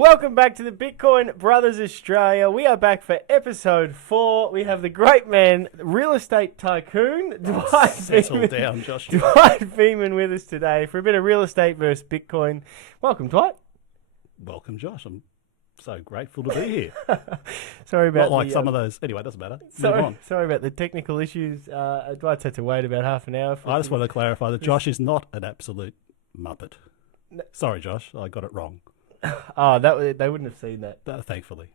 Welcome back to the Bitcoin Brothers Australia. We are back for episode 4. We have the great man, real estate tycoon, Dwight Settle Veenman. down, Josh. Dwight Veenman with us today for a bit of real estate versus Bitcoin. Welcome, Dwight. Welcome, Josh. I'm so grateful to be here. Sorry about Not like some of those. Anyway, it doesn't matter. Move on. Sorry about the technical issues. Dwight's had to wait about half an hour. I just want to clarify that Josh is not an absolute muppet. Sorry, Josh. I got it wrong. Oh, they wouldn't have seen that. Thankfully.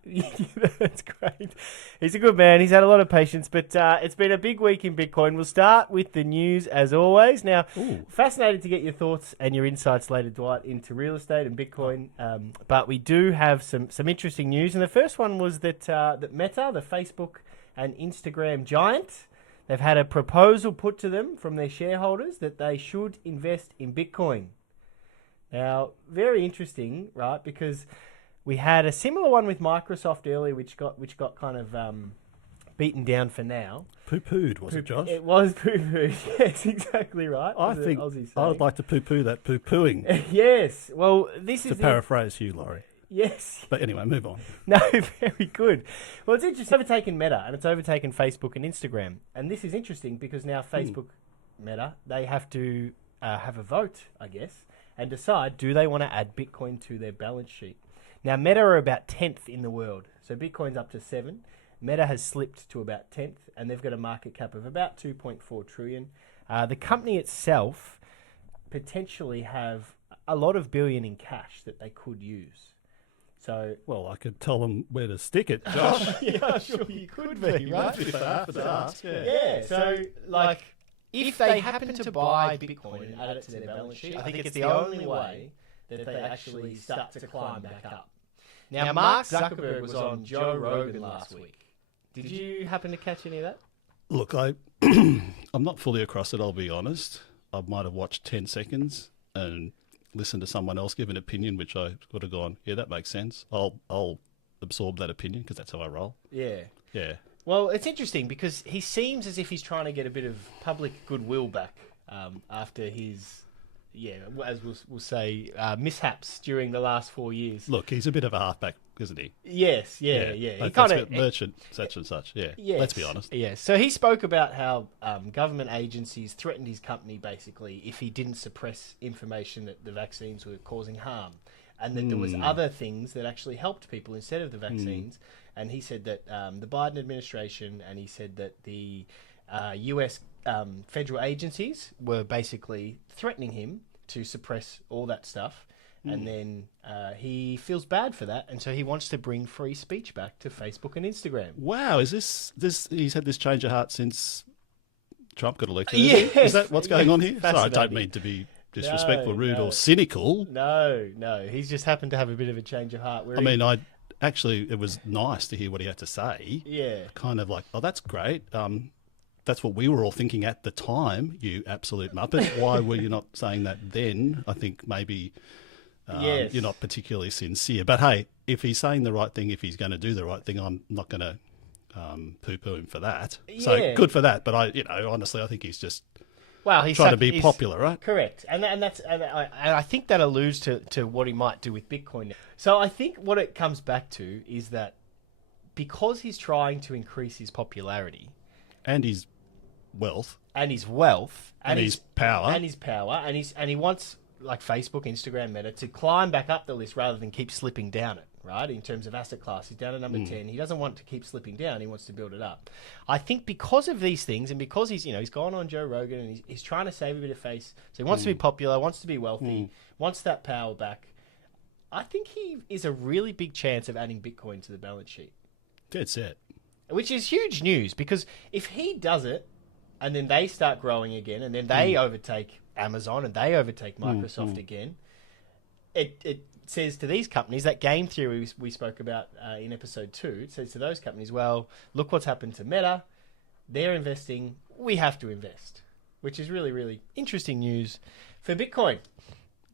That's great. He's a good man. He's had a lot of patience, but it's been a big week in Bitcoin. We'll start with the news as always. Now, fascinated to get your thoughts and your insights later, Dwight, into real estate and Bitcoin. But we do have some interesting news. And the first one was that Meta, the Facebook and Instagram giant, they've had a proposal put to them from their shareholders that they should invest in Bitcoin. Now, very interesting, right? Because we had a similar one with Microsoft earlier, which got kind of beaten down for now. Poo-pooed, was it, Josh? It was poo-pooed. Yes, exactly right. I think I would like to poo-poo that poo-pooing. Yes. Well, this is to paraphrase Hugh Laurie. Yes. But anyway, move on. No, very good. Well, it's interesting. It's overtaken Meta, and it's overtaken Facebook and Instagram. And this is interesting because now Facebook, Meta, they have to have a vote, I guess, and decide, do they want to add Bitcoin to their balance sheet? Now, Meta are about 10th in the world. So Bitcoin's up to 7. Meta has slipped to about 10th, and they've got a market cap of about 2.4 trillion. The company itself potentially have a lot of billion in cash that they could use. So, well, I could tell them where to stick it, Josh. Yeah, sure you could be, right? Yeah. So, like, if they happen to buy Bitcoin and add it to their balance sheet, I think it's the only way that they actually start to climb back up. Now, Mark Zuckerberg was on Joe Rogan last week. Did you happen to catch any of that? Look, I'm not fully across it, I'll be honest. I might have watched 10 seconds and listened to someone else give an opinion, which I would have gone, yeah, that makes sense. I'll absorb that opinion because that's how I roll. Yeah. Yeah. Well, it's interesting because he seems as if he's trying to get a bit of public goodwill back after his, as we'll say, mishaps during the last 4 years. Look, he's a bit of a halfback, isn't he? Yes, yeah. He kind of merchant, such and such. Yeah, yes, let's be honest. Yes. So he spoke about how government agencies threatened his company basically if he didn't suppress information that the vaccines were causing harm, and that there was other things that actually helped people instead of the vaccines. And he said that the Biden administration, and he said that the US federal agencies were basically threatening him to suppress all that stuff. And then he feels bad for that, and so he wants to bring free speech back to Facebook and Instagram. Wow, is this he's had this change of heart since Trump got elected? Yes. Is that what's going on here? Sorry, I don't mean to be disrespectful, rude, or cynical. No. He's just happened to have a bit of a change of heart. It was nice to hear what he had to say. Yeah. Kind of like, oh, that's great. That's what we were all thinking at the time, you absolute muppet. Why were you not saying that then? I think maybe yes. You're not particularly sincere. But hey, if he's saying the right thing, if he's going to do the right thing, I'm not going to poo-poo him for that. Yeah. So good for that. But honestly, I think he's just he's trying to be popular, right? Correct, and I think that alludes to what he might do with Bitcoin. So I think what it comes back to is that because he's trying to increase his popularity and his wealth and his power and he wants, like, Facebook, Instagram, Meta to climb back up the list rather than keep slipping down it. Right, in terms of asset class, he's down to number 10. He doesn't want to keep slipping down. He wants to build it up. I think because of these things, and because he's gone on Joe Rogan and he's trying to save a bit of face. So he wants to be popular, wants to be wealthy, wants that power back. I think he is a really big chance of adding Bitcoin to the balance sheet. That's it. Which is huge news, because if he does it, and then they start growing again, and then they overtake Amazon and they overtake Microsoft again, it says to these companies, that game theory we spoke about in episode 2, it says to those companies, well, look what's happened to Meta. They're investing. We have to invest, which is really, really interesting news for Bitcoin.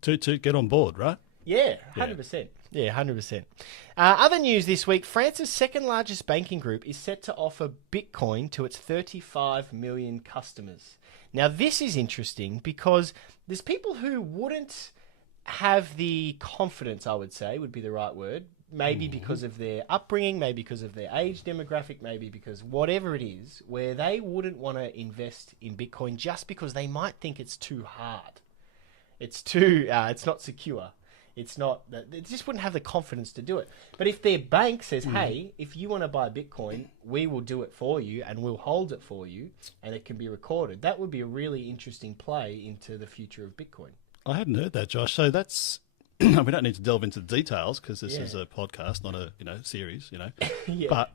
To get on board, right? Yeah, 100%. Yeah, 100%. Other news this week, France's second largest banking group is set to offer Bitcoin to its 35 million customers. Now, this is interesting because there's people who wouldn't have the confidence, I would say, would be the right word. Maybe because of their upbringing, maybe because of their age demographic, maybe because whatever it is, where they wouldn't want to invest in Bitcoin just because they might think it's too hard. It's too, it's not secure. It's not, they just wouldn't have the confidence to do it. But if their bank says, hey, if you want to buy Bitcoin, we will do it for you and we'll hold it for you and it can be recorded, that would be a really interesting play into the future of Bitcoin. I hadn't heard that, Josh. So that's, we don't need to delve into the details because this is a podcast, not a series, But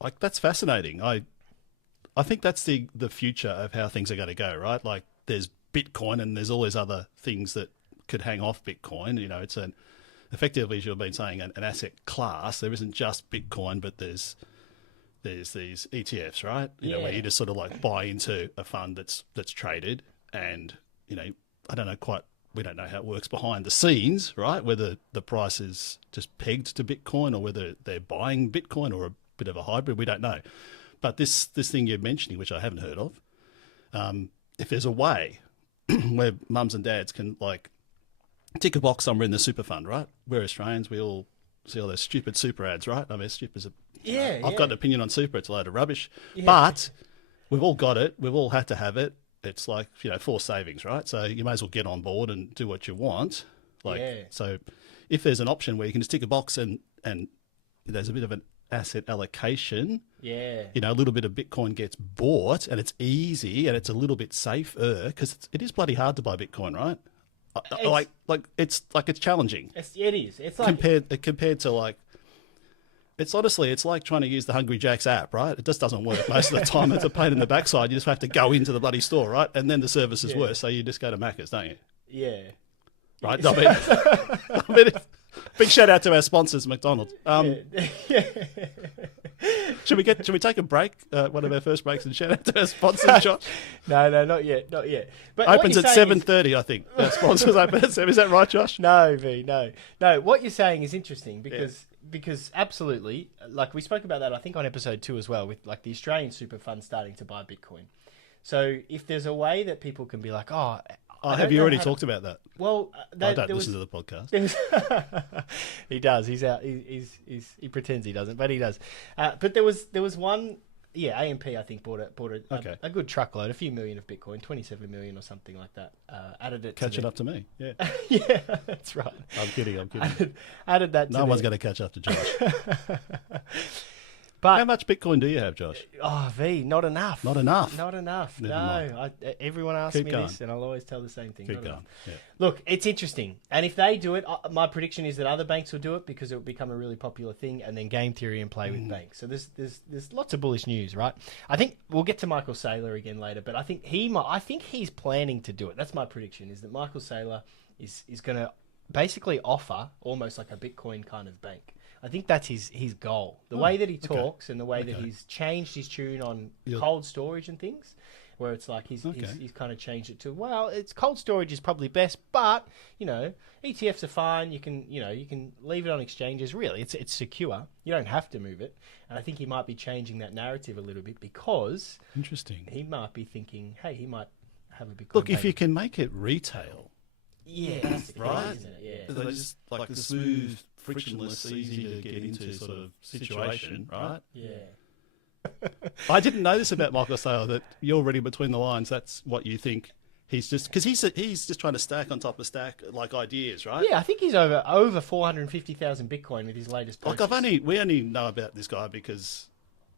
like that's fascinating. I think that's the future of how things are going to go, right? Like there's Bitcoin and there's all these other things that could hang off Bitcoin. It's effectively, as you've been saying, an asset class. There isn't just Bitcoin, but there's these ETFs, right? Where you just sort of like buy into a fund that's traded, and I don't know quite. We don't know how it works behind the scenes, right? Whether the price is just pegged to Bitcoin or whether they're buying Bitcoin or a bit of a hybrid, we don't know. But this thing you're mentioning, which I haven't heard of, if there's a way where mums and dads can like tick a box somewhere in the super fund, right? We're Australians, we all see all those stupid super ads, right? I mean, super's I've got an opinion on super, it's a load of rubbish, but we've all got it, we've all had to have it. It's like, forced savings, right? So you may as well get on board and do what you want. So if there's an option where you can just tick a box and there's a bit of an asset allocation, a little bit of Bitcoin gets bought and it's easy and it's a little bit safer because it is bloody hard to buy Bitcoin, right? It's challenging. It is. It's like compared to like, it's like trying to use the Hungry Jack's app, right? It just doesn't work most of the time. It's a pain in the backside. You just have to go into the bloody store, right? And then the service is worse. So you just go to Macca's, don't you? Yeah. Right? I mean, big shout out to our sponsors, McDonald's. Should we take a break? One of our first breaks, and shout out to our sponsors, Josh. No, not yet. But opens at 7:30, I think. Our sponsors open at 7. Is that right, Josh? No, V, no. What you're saying is interesting because absolutely, like we spoke about that, I think on episode 2 as well, with like the Australian super fund starting to buy Bitcoin. So if there's a way that people can be like, have you already talked about that? Well, I don't listen to the podcast. He does. He's out. He pretends he doesn't, but he does. But there was one. Yeah, AMP I think bought a good truckload, a few million of Bitcoin, 27 million or something like that. Added it. Catch it up to me. Yeah. Yeah, that's right. I'm kidding. Added that. No one's going to catch up to Josh. But how much Bitcoin do you have, Josh? Oh, V, not enough. Not enough. Not enough. Never No, everyone asks me this, and I'll always tell the same thing. Keep going. Yeah. Look, it's interesting, and if they do it, my prediction is that other banks will do it because it will become a really popular thing, and then game theory and play with banks. So there's lots of bullish news, right? I think we'll get to Michael Saylor again later, but I think he's planning to do it. That's my prediction: is that Michael Saylor is going to basically offer almost like a Bitcoin kind of bank. I think that's his goal. The way that he talks and the way that he's changed his tune on cold storage and things, where it's like he's kind of changed it to, well, it's cold storage is probably best, but ETFs are fine. You can leave it on exchanges. Really, it's secure. You don't have to move it. And I think he might be changing that narrative a little bit because interesting. He might be thinking, hey, he might have a Bitcoin. Look, if you can make it retail. Yeah, that's the right. thing, isn't it? Yeah, they just like the smooth, frictionless, easy to get into sort of situation, right? Yeah. I didn't know this about Michael Saylor, that you're reading between the lines. That's what you think. He's just because he's just trying to stack on top of stack like ideas, right? Yeah, I think he's over 450,000 Bitcoin with his latest purchase. Like we only know about this guy because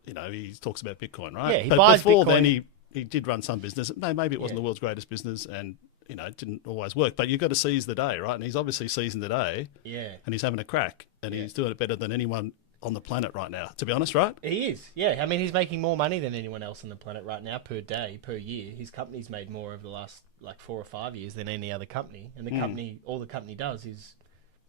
he talks about Bitcoin, right? Yeah, he but buys before Bitcoin. then he did run some business. Maybe it wasn't the world's greatest business, and it didn't always work. But you've got to seize the day, right? And he's obviously seizing the day. Yeah. And he's having a crack, and he's doing it better than anyone on the planet right now, to be honest, right? He is, yeah. I mean, he's making more money than anyone else on the planet right now per day, per year. His company's made more over the last 4 or 5 years than any other company. And all the company does is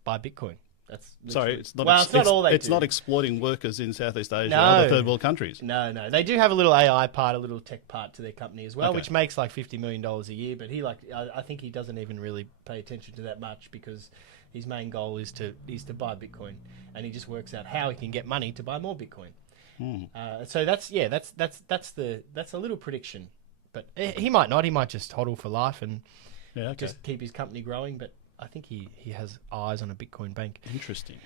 buy Bitcoin. That's sorry, it's not. Well, it's not all they It's do. not exploiting workers in Southeast Asia No. or other third world countries. No. They do have a little AI part, a little tech part to their company as well, which makes like $50 million a year. But I think he doesn't even really pay attention to that much because his main goal is to buy Bitcoin, and he just works out how he can get money to buy more Bitcoin. So that's a little prediction, but he might not. He might just hodl for life and Yeah, okay. just keep his company growing. But I think he has eyes on a Bitcoin bank. Interesting.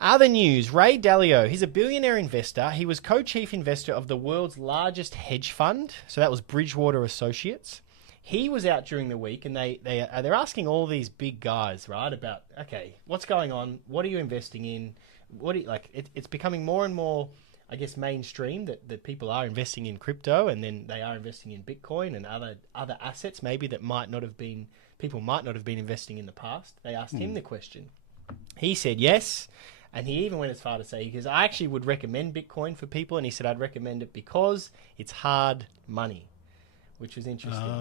Other news, Ray Dalio, he's a billionaire investor. He was co-chief investor of the world's largest hedge fund. So that was Bridgewater Associates. He was out during the week and they're asking all these big guys, right, about, okay, what's going on? What are you investing in? It's becoming more and more, I guess, mainstream that people are investing in crypto, and then they are investing in Bitcoin and other assets maybe that people might not have been investing in the past. They asked him the question. He said yes. And he even went as far to say, because I actually would recommend Bitcoin for people, and he said I'd recommend it because it's hard money, which was interesting.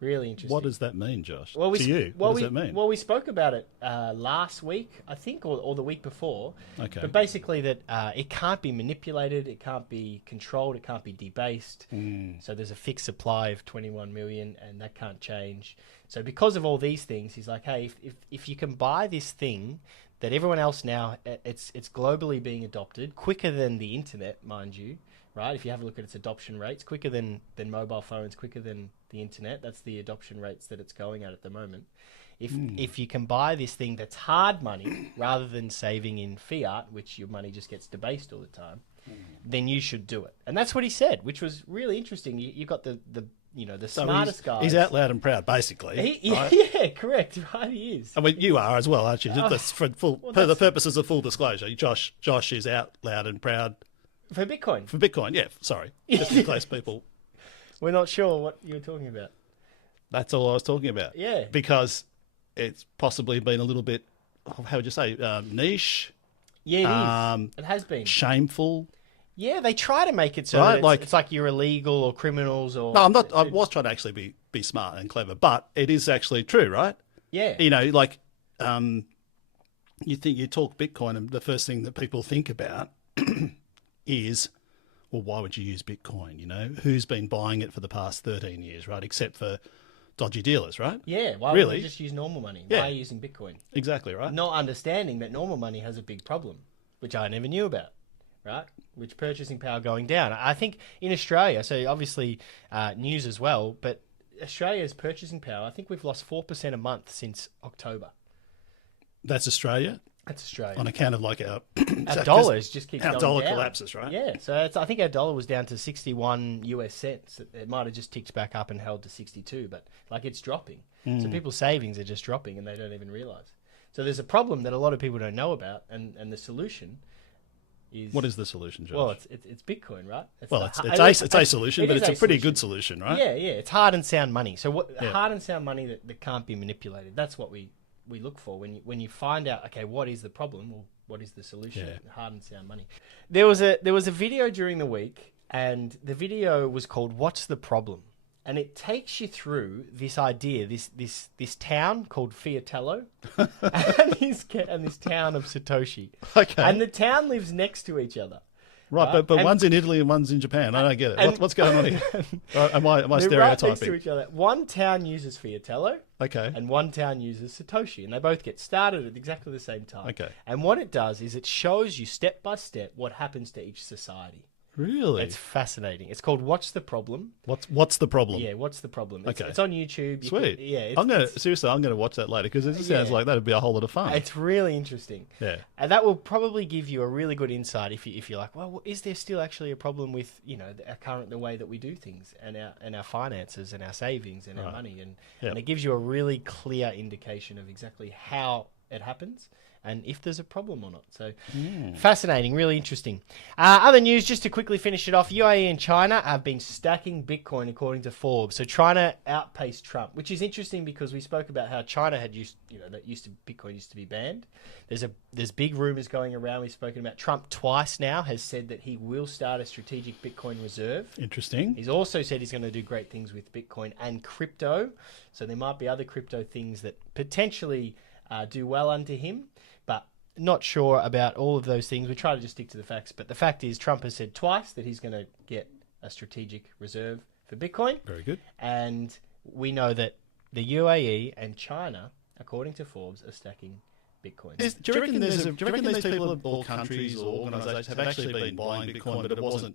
Really interesting. What does that mean, Josh? Well, to you, what does that mean? Well, we spoke about it last week, I think, or the week before. Okay. But basically that it can't be manipulated, it can't be controlled, it can't be debased. So there's a fixed supply of 21 million, and that can't change. So because of all these things, he's like, hey, if you can buy this thing that everyone else now, it's globally being adopted quicker than the internet, mind you, right? If you have a look at its adoption rates, quicker than mobile phones, quicker than the internet. That's the adoption rates that it's going at the moment. If you can buy this thing that's hard money rather than saving in fiat, which your money just gets debased all the time, then you should do it. And that's what he said, which was really interesting. You got the smartest guy. He's out loud and proud, basically. Right? Yeah, correct. Right, he is. I mean, you are as well, aren't you? That's for the purposes of full disclosure, Josh is out loud and proud for Bitcoin. For Bitcoin, yeah. Sorry, just in case people. We're not sure what you're talking about. That's all I was talking about. Yeah, because it's possibly been a little bit, how would you say, niche. Yeah, it is. It has been shameful. Yeah, they try to make it so that it's like you're illegal or criminals or... No, I'm not. I was trying to actually be smart and clever, but it is actually true, right? Yeah. You know, like, you talk Bitcoin and the first thing that people think about is, well, why would you use Bitcoin? You know, who's been buying it for the past 13 years, right? Except for dodgy dealers, right? Yeah. Why would you just use normal money? Yeah. Why are you using Bitcoin? Exactly, right? Not understanding that normal money has a big problem, which I never knew about. Right, which purchasing power going down. I think in Australia, so obviously news as well, but Australia's purchasing power, I think we've lost 4% a month since October. That's Australia? That's Australia. On account of like our dollars just keeps going down. Our dollar collapses, right? Yeah, so I think our dollar was down to 61 US cents. It might have just ticked back up and held to 62, but like it's dropping. So people's savings are just dropping and they don't even realise. So there's a problem that a lot of people don't know about, and the solution what is the solution, Josh? Well, it's Bitcoin, right? It's a solution, but it's a pretty good solution, right? Yeah. It's hard and sound money. So hard and sound money that can't be manipulated. That's what we look for when you find out. Okay, what is the problem? Well, what is the solution? Yeah. Hard and sound money. There was a video during the week, and the video was called "What's the Problem?" And it takes you through this idea, this town called Fiatello, and this town of Satoshi. Okay. And the town lives next to each other. Right, but one's in Italy and one's in Japan. I don't get it. What's going on here? Am I stereotyping? Right next to each other. One town uses Fiatello. Okay. And one town uses Satoshi. And they both get started at exactly the same time. Okay. And what it does is it shows you step by step what happens to each society. Really? It's fascinating. It's called What's the Problem? What's the problem? Yeah, What's the Problem? Okay. It's on YouTube. Sweet. I'm gonna watch that later because it sounds like that'd be a whole lot of fun. It's really interesting. Yeah. And that will probably give you a really good insight if you're like, well, is there still actually a problem with the way that we do things and our finances and our savings and our money and it gives you a really clear indication of exactly how it happens and if there's a problem or not. So fascinating, really interesting. Other news, just to quickly finish it off, UAE and China have been stacking Bitcoin according to Forbes. So trying to outpace Trump, which is interesting because we spoke about how China had Bitcoin used to be banned. There's big rumors going around. We've spoken about Trump twice now has said that he will start a strategic Bitcoin reserve. Interesting. He's also said he's going to do great things with Bitcoin and crypto. So there might be other crypto things that potentially do well under him, but not sure about all of those things. We try to just stick to the facts, but the fact is Trump has said twice that he's going to get a strategic reserve for Bitcoin. Very good. And we know that the UAE and China, according to Forbes, are stacking Bitcoin. Do you reckon these people or countries or organisations have actually been buying Bitcoin, but it wasn't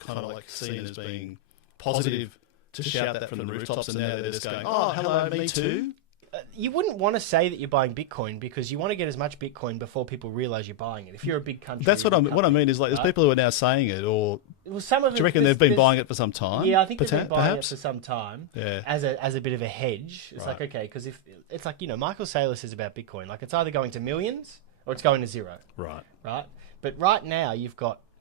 kind of like seen as being positive to shout that from the rooftops, and now they're just going, oh, hello, me too. You wouldn't want to say that you're buying Bitcoin because you want to get as much Bitcoin before people realize you're buying it. If you're a big country, That's what I mean is like there's people who are now saying it, or some of do you reckon they've been buying it for some time? Yeah, I think they've been buying perhaps? it for some time. Yeah. As a bit of a hedge. It's like, okay, because if it's like, Michael Saylor says about Bitcoin, like it's either going to millions or it's going to zero. Right. Right. But right now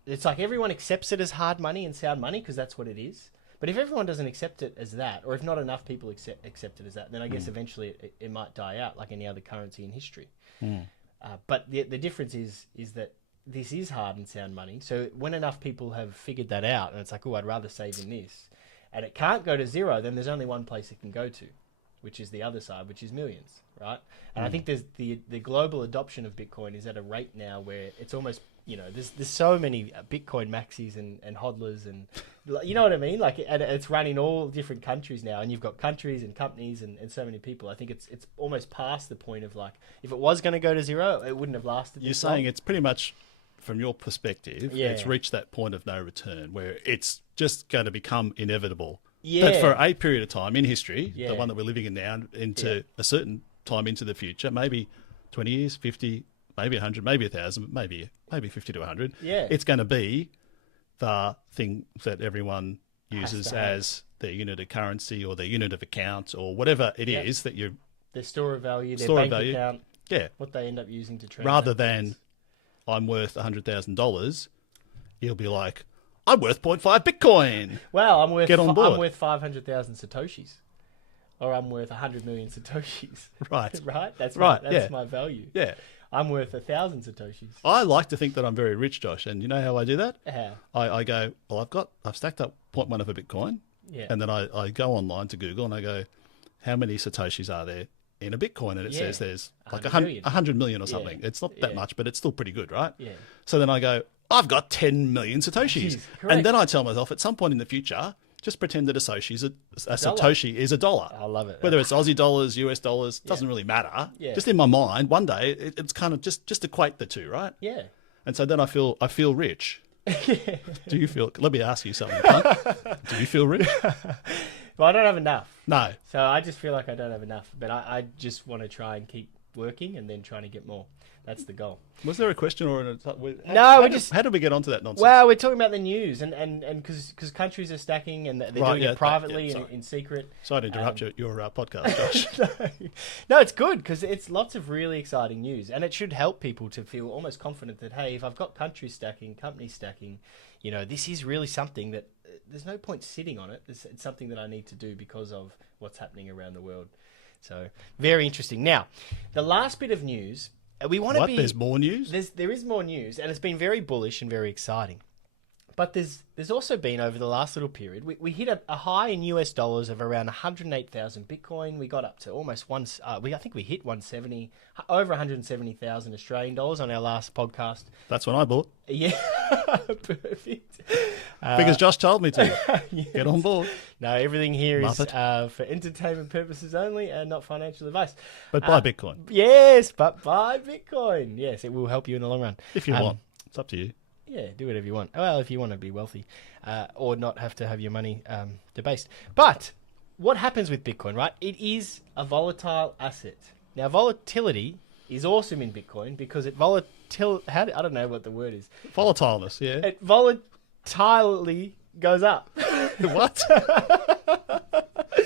it's like everyone accepts it as hard money and sound money because that's what it is. But if everyone doesn't accept it as that, or if not enough people accept it as that, then I guess eventually it might die out like any other currency in history. But the difference is that this is hard and sound money. So when enough people have figured that out, and it's like, oh, I'd rather save in this, and it can't go to zero, then there's only one place it can go to, which is the other side, which is millions, right? And I think there's the global adoption of Bitcoin is at a rate now where it's almost, there's so many Bitcoin maxis and hodlers and, you know what I mean? Like, and it's run in all different countries now, and you've got countries and companies and so many people. I think it's almost past the point of like, if it was going to go to zero, it wouldn't have lasted. You're saying it's pretty much, from your perspective, Yeah. it's reached that point of no return where it's just going to become inevitable. Yeah. But for a period of time in history, Yeah. the one that we're living in now, into a certain time into the future, maybe 20 years, 50, maybe 100, maybe 1,000, maybe 50 to 100, Yeah. it's going to be the thing that everyone uses to have. as their unit of currency or their unit of account or whatever it Yep. is that you Their store of value, their Store of bank value. account, yeah, what they end up using to trade. rather than I'm worth $100,000, you'll be like, I'm worth 0.5 Bitcoin. Well, I'm worth Get on board. I'm worth 500,000 satoshis, or I'm worth 100 million satoshis. Right. Right. That's Right, That's yeah. my value. Yeah. I'm worth 1,000 satoshis. I like to think that I'm very rich, Josh. And you know how I do that? How? I go, well, I've stacked up 0.1 of a Bitcoin. Yeah. And then I go online to Google and I go, how many satoshis are there in a Bitcoin? And it says there's like 100 million or something. Yeah. It's not that much, but it's still pretty good, right? Yeah. So then I go, I've got 10 million satoshis. Correct. And then I tell myself at some point in the future, just pretend that a satoshi is a dollar. I love it. Whether it's Aussie dollars, US dollars, doesn't really matter. Yeah. Just in my mind, one day it's kind of just equate the two, right? Yeah. And so then I feel rich. Do you feel? Let me ask you something. Punk. Do you feel rich? Well, I don't have enough. No. So I just feel like I don't have enough. But I just want to try and keep working and then trying to get more. That's the goal. Was there a question or No, how did we get onto that nonsense? Well, we're talking about the news and because countries are stacking and they're doing it privately in secret. Sorry to interrupt your podcast, Josh. No, it's good because it's lots of really exciting news and it should help people to feel almost confident that, hey, if I've got countries stacking, companies stacking, this is really something that there's no point sitting on it. It's something that I need to do because of what's happening around the world. So very interesting. Now, the last bit of news. We want to be. There's more news? There is more news, and it's been very bullish and very exciting. But there's also been, over the last little period, we hit a high in US dollars of around 108,000 Bitcoin. We got up to almost I think we hit 170, over 170,000 Australian dollars on our last podcast. That's what I bought. Yeah, perfect. Because Josh told me to. Yes. Get on board. No, everything here is Muppet. for entertainment purposes only and not financial advice. But buy Bitcoin. Yes, but buy Bitcoin. Yes, it will help you in the long run. If you want. It's up to you. Yeah, do whatever you want. Well, if you want to be wealthy or not have to have your money debased. But what happens with Bitcoin, right? It is a volatile asset. Now, volatility is awesome in Bitcoin because it I don't know what the word is. Volatileness, yeah. It volatilely goes up. What?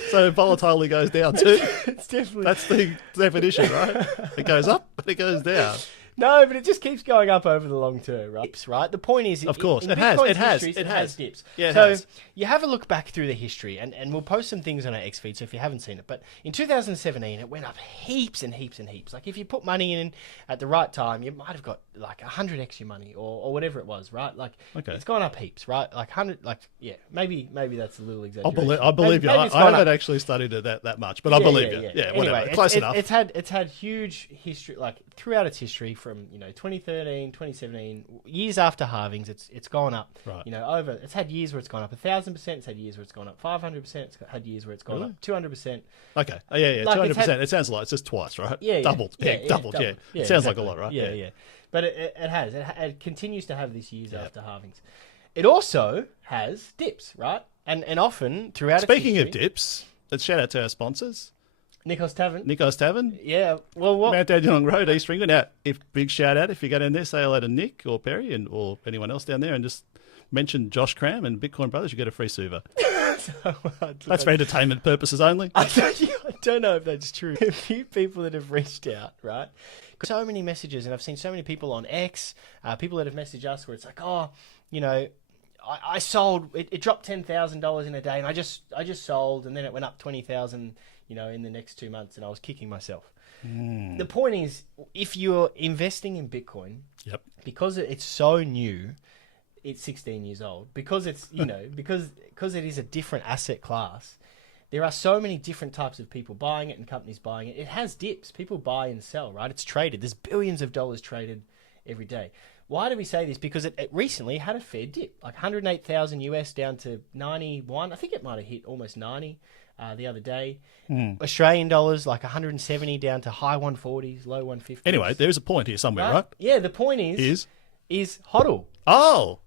So volatilely goes down too. It's definitely... That's the definition, right? It goes up, but it goes down. No, but it just keeps going up over the long term, right? Dips, right? The point is, Of course, in it has, Bitcoin's it has, history, it has. dips. Yeah, it so has. you have a look back through the history, and we'll post some things on our X feed. So if you haven't seen it, but in 2017, it went up heaps and heaps and heaps. Like if you put money in at the right time, you might have got like 100x your money or whatever it was, right? Like it's gone up heaps, right? Like 100, like maybe that's a little exaggeration. I believe you. Maybe it's I gone haven't up. actually studied it that much, but I believe you. Yeah, whatever. Anyway, Close enough. It's had huge history, like throughout its history from 2013, 2017, years after halvings, it's gone up. Right. It's had years where it's gone up 1,000%. It's had years where it's gone up 500%. It's had years where it's gone up 200%. Okay. Oh, yeah, Like, 200%. It sounds like it's just twice, right? Yeah, Doubled. Yeah, doubled. Yeah. It sounds like a lot, right? Yeah. But it continues to have this years after halvings. It also has dips, right? And often throughout Speaking its of history, dips, let's shout out to our sponsors. Nicholas Tavern. Nico's Tavern, Yeah. Well, what? Mount Dandenong Road, East Ringwood. Now, big shout out if you go down there, say hello to Nick or Perry or anyone else down there, and just mention Josh Cram and Bitcoin Brothers. You get a free suva. That's for entertainment purposes only. I don't know if that's true. A few people that have reached out, right? So many messages, and I've seen so many people on X, people that have messaged us where it's like, oh, you know, I sold. It dropped $10,000 in a day, and I just sold, and then it went up 20,000. You know, in the next 2 months, and I was kicking myself. The point is, if you're investing in Bitcoin, Yep. because it's so new, it's 16 years old, because it's, you know, because it is a different asset class, there are so many different types of people buying it and companies buying it. It has dips. People buy and sell, right? It's traded. There's billions of dollars traded every day. Why do we say this? Because it recently had a fair dip, like 108,000 US down to 91. I think it might have hit almost 90 the other day. Australian dollars, like 170 down to high 140s, low 150s. Anyway, there's a point here somewhere, right? Yeah, the point is hodl. Oh,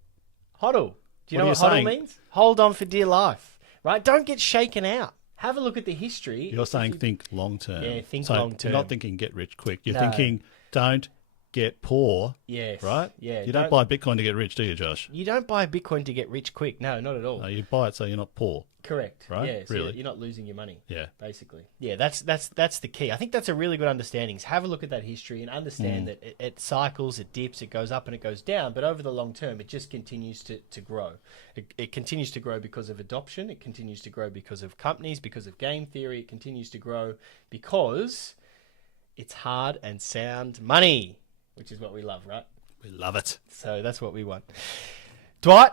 Hodl. Do you What know are what you hodl saying? means? Hold on for dear life, right? Don't get shaken out. Have a look at the history. you're saying think long term. Yeah, think so long term. You're not thinking get rich quick. You're No. thinking don't get poor, Yes. right? Yeah. You don't buy Bitcoin to get rich, do you, Josh? You don't buy Bitcoin to get rich quick. No, not at all. No, you buy it so you're not poor. Correct. Right? Yeah. So Really? you're not losing your money. Yeah. Basically. Yeah, that's the key. I think that's a really good understanding. Is have a look at that history and understand that it cycles, it dips, it goes up and it goes down, but over the long term, it just continues to grow. It continues to grow because of adoption. It continues to grow because of companies, because of game theory. It continues to grow because it's hard and sound money, which is what we love, right? We love it. So that's what we want. Dwight,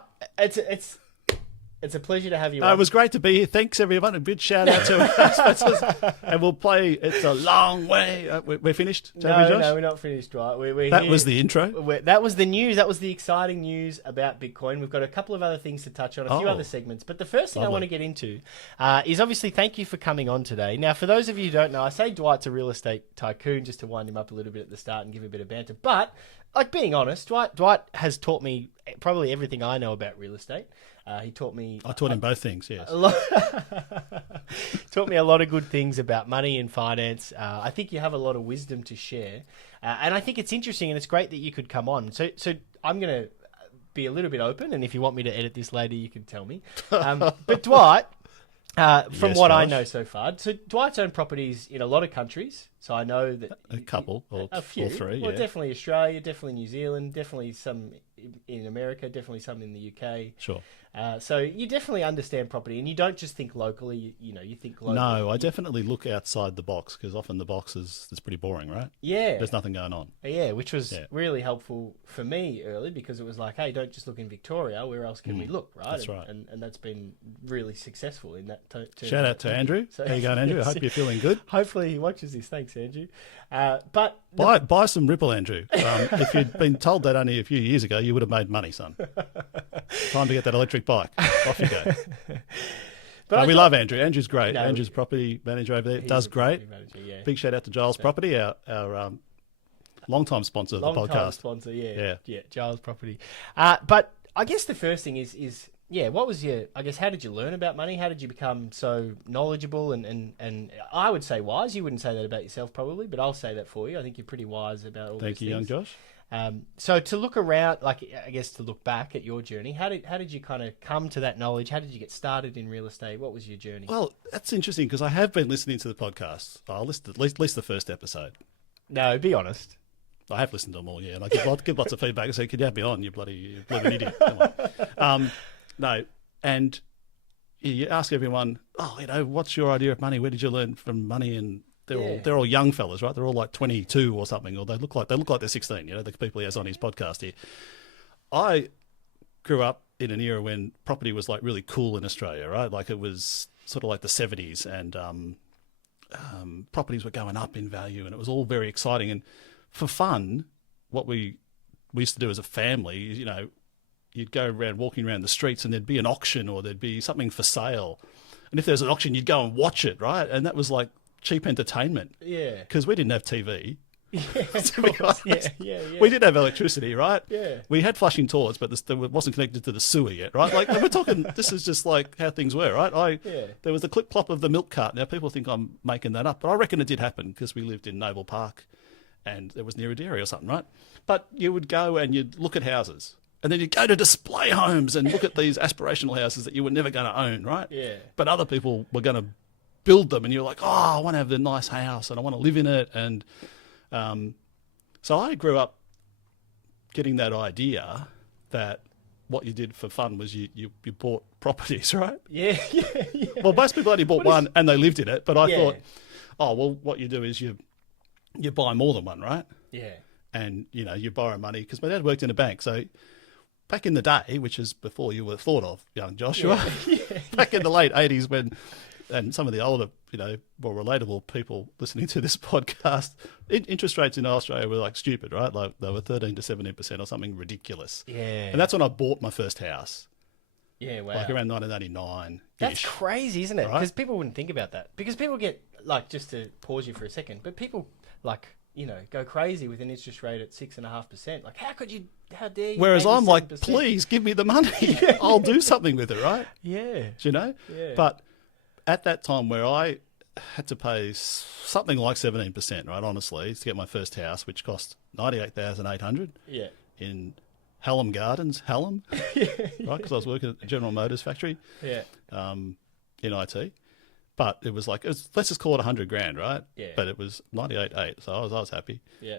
it's a pleasure to have you on. It was great to be here. Thanks, everyone. A big shout out to our sponsors. And we'll play It's a Long Way. We're finished, Josh? No, we're not finished, Dwight. We're That here. was the intro. That was the news. That was the exciting news about Bitcoin. We've got a couple of other things to touch on, a few Oh. other segments. But the first thing I Lovely. want to get into is obviously thank you for coming on today. Now, for those of you who don't know, I say Dwight's a real estate tycoon just to wind him up a little bit at the start and give a bit of banter. But, like, being honest, Dwight has taught me probably everything I know about real estate. He taught me... I taught him both things, yes. Taught me a lot of good things about money and finance. I think you have a lot of wisdom to share, and I think it's interesting and it's great that you could come on. So I'm going to be a little bit open, and if you want me to edit this later, you can tell me. But Dwight, from Yes, what I Josh? know so far, so Dwight's owned properties in a lot of countries. So I know that A couple, or a few. or three, Well, yeah. definitely Australia, definitely New Zealand, definitely some in America, definitely some in the UK. Sure. So you definitely understand property, and you don't just think locally. You think globally. No, I definitely look outside the box because often the box is pretty boring, right? Yeah, There's nothing going on. yeah, which was Yeah. really helpful for me early because it was like, hey, don't just look in Victoria. Where else can we look, right? That's and, right. And that's been really successful in that. Shout out to Andrew. So- How you going, Andrew? I hope you're feeling good. Hopefully he watches this. Thanks, Andrew. But Buy some Ripple, Andrew. If you'd been told that only a few years ago, you would have made money, son. Time to get that electric bike. Off you go. But We love Andrew. Andrew's great. No, Andrew's property manager over there. he's Does a great. property manager, yeah. Big shout out to Giles Property, our long-time sponsor of the Long-time podcast. sponsor, Yeah. yeah, Giles Property. But I guess the first thing is what was your? I guess how did you learn about money? How did you become so knowledgeable and I would say wise. You wouldn't say that about yourself probably, but I'll say that for you. I think you're pretty wise about all Thank these you, things. young Josh. So to look around, like I guess to look back at your journey, how did you kind of come to that knowledge? How did you get started in real estate? What was your journey? Well, that's interesting because I have been listening to the podcast. I'll listen to at least the first episode. No, be honest. I have listened to them all, yeah, and I give lots of feedback. I say, "Could you have me on? You bloody idiot!" Come on. No, and you ask everyone, what's your idea of money? Where did you learn from money? And they're all young fellas, right? They're all like 22 or something, or they look like they're 16. The people he has on his podcast here. I grew up in an era when property was like really cool in Australia, right? Like it was sort of like the 70s, and properties were going up in value, and it was all very exciting. And for fun, what we used to do as a family, you'd go around walking around the streets and there'd be an auction or there'd be something for sale. And if there's an auction, you'd go and watch it, right? And that was like cheap entertainment Yeah. because we didn't have TV. of be course. honest. Yeah. We did have electricity, right? Yeah. We had flushing toilets, but it wasn't connected to the sewer yet, right? Like, we're talking, this is just like how things were, right? Yeah. There was the clip-clop of the milk cart. Now, people think I'm making that up, but I reckon it did happen because we lived in Naval Park and it was near a dairy or something, right? But you would go and you'd look at houses. And then you'd go to display homes and look at these aspirational houses that you were never going to own, right? Yeah. But other people were going to build them, and you're like, oh, I want to have the nice house and I want to live in it. And so I grew up getting that idea that what you did for fun was you bought properties, right? Yeah. Well, most people only bought one and they lived in it. But I Yeah. thought, oh, well, what you do is you buy more than one, right? Yeah. And, you borrow money. Because my dad worked in a bank, so back in the day, which is before you were thought of, young Joshua, back in the late 80s when, and some of the older, more relatable people listening to this podcast, interest rates in Australia were like stupid, right? Like they were 13 to 17% or something ridiculous. Yeah. And that's when I bought my first house, Yeah, wow. like around 1989. That's crazy, isn't it? Right? Because people wouldn't think about that. Because people get, like, just to pause you for a second, but people, like, go crazy with an interest rate at 6.5%. Like, how dare you? Whereas pay me I'm like, 7%? please give me the money. I'll do something with it, right? Yeah. Do you know? Yeah. But at that time where I had to pay something like 17%, right, honestly, to get my first house, which cost $98,800 Yeah. in Hallam Gardens, Hallam, right, because I was working at the General Motors factory Yeah. in IT. But it was like, let's just call it $100,000, right? Yeah. But it was 98.8, so I was happy. Yeah.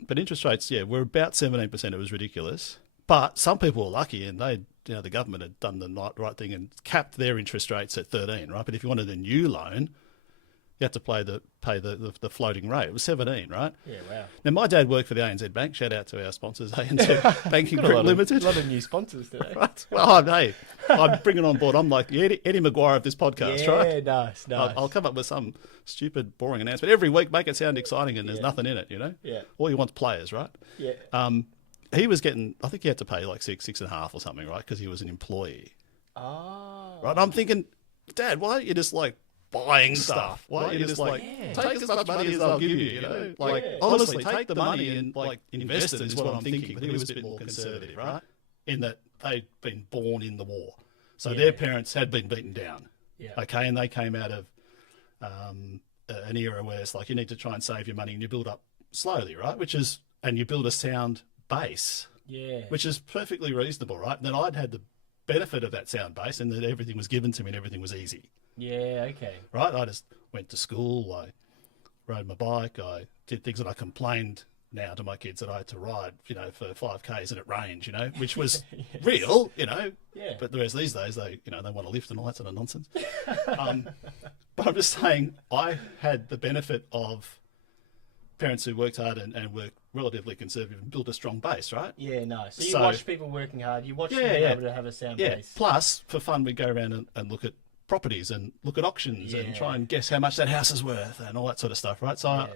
But interest rates, were about 17%. It was ridiculous. But some people were lucky, and the government had done the right thing and capped their interest rates at 13, right? But if you wanted a new loan, you had to pay the floating rate. It was 17, right? Yeah, wow. Now, my dad worked for the ANZ Bank. Shout out to our sponsors, ANZ Banking Group Limited. A lot of new sponsors today. Right? Well, hey, I'm bringing on board. I'm like the Eddie Maguire of this podcast, right? Yeah, nice. I'll come up with some stupid, boring announcement every week, make it sound exciting, and there's nothing in it, Yeah. All you want's players, right? Yeah. He was getting, I think he had to pay like 6.5 or something, right? Because he was an employee. Oh. Right? I'm thinking, Dad, why don't you just like buying stuff? Why don't you just like take as much money as they'll give you, Like, honestly, take the money and like invest it is what I'm thinking. But he was a bit more conservative, right? In that they'd been born in the war. So their parents had been beaten down. Yeah. Okay, and they came out of an era where it's like you need to try and save your money and you build up slowly, right? And you build a sound base, which is perfectly reasonable, right? And then I'd had the benefit of that sound base and that everything was given to me and everything was easy. Yeah, okay. Right? I just went to school, I rode my bike, I did things that I complained now to my kids that I had to ride, for 5Ks and it rained, which was real, Yeah. But whereas these days they want to lift and all that sort of nonsense. But I'm just saying I had the benefit of parents who worked hard and were relatively conservative and built a strong base, right? Yeah, nice. So you watched people working hard. You watched them be able to have a sound base. Plus, for fun, we go around and look at properties and look at auctions and try and guess how much that house is worth and all that sort of stuff, right? So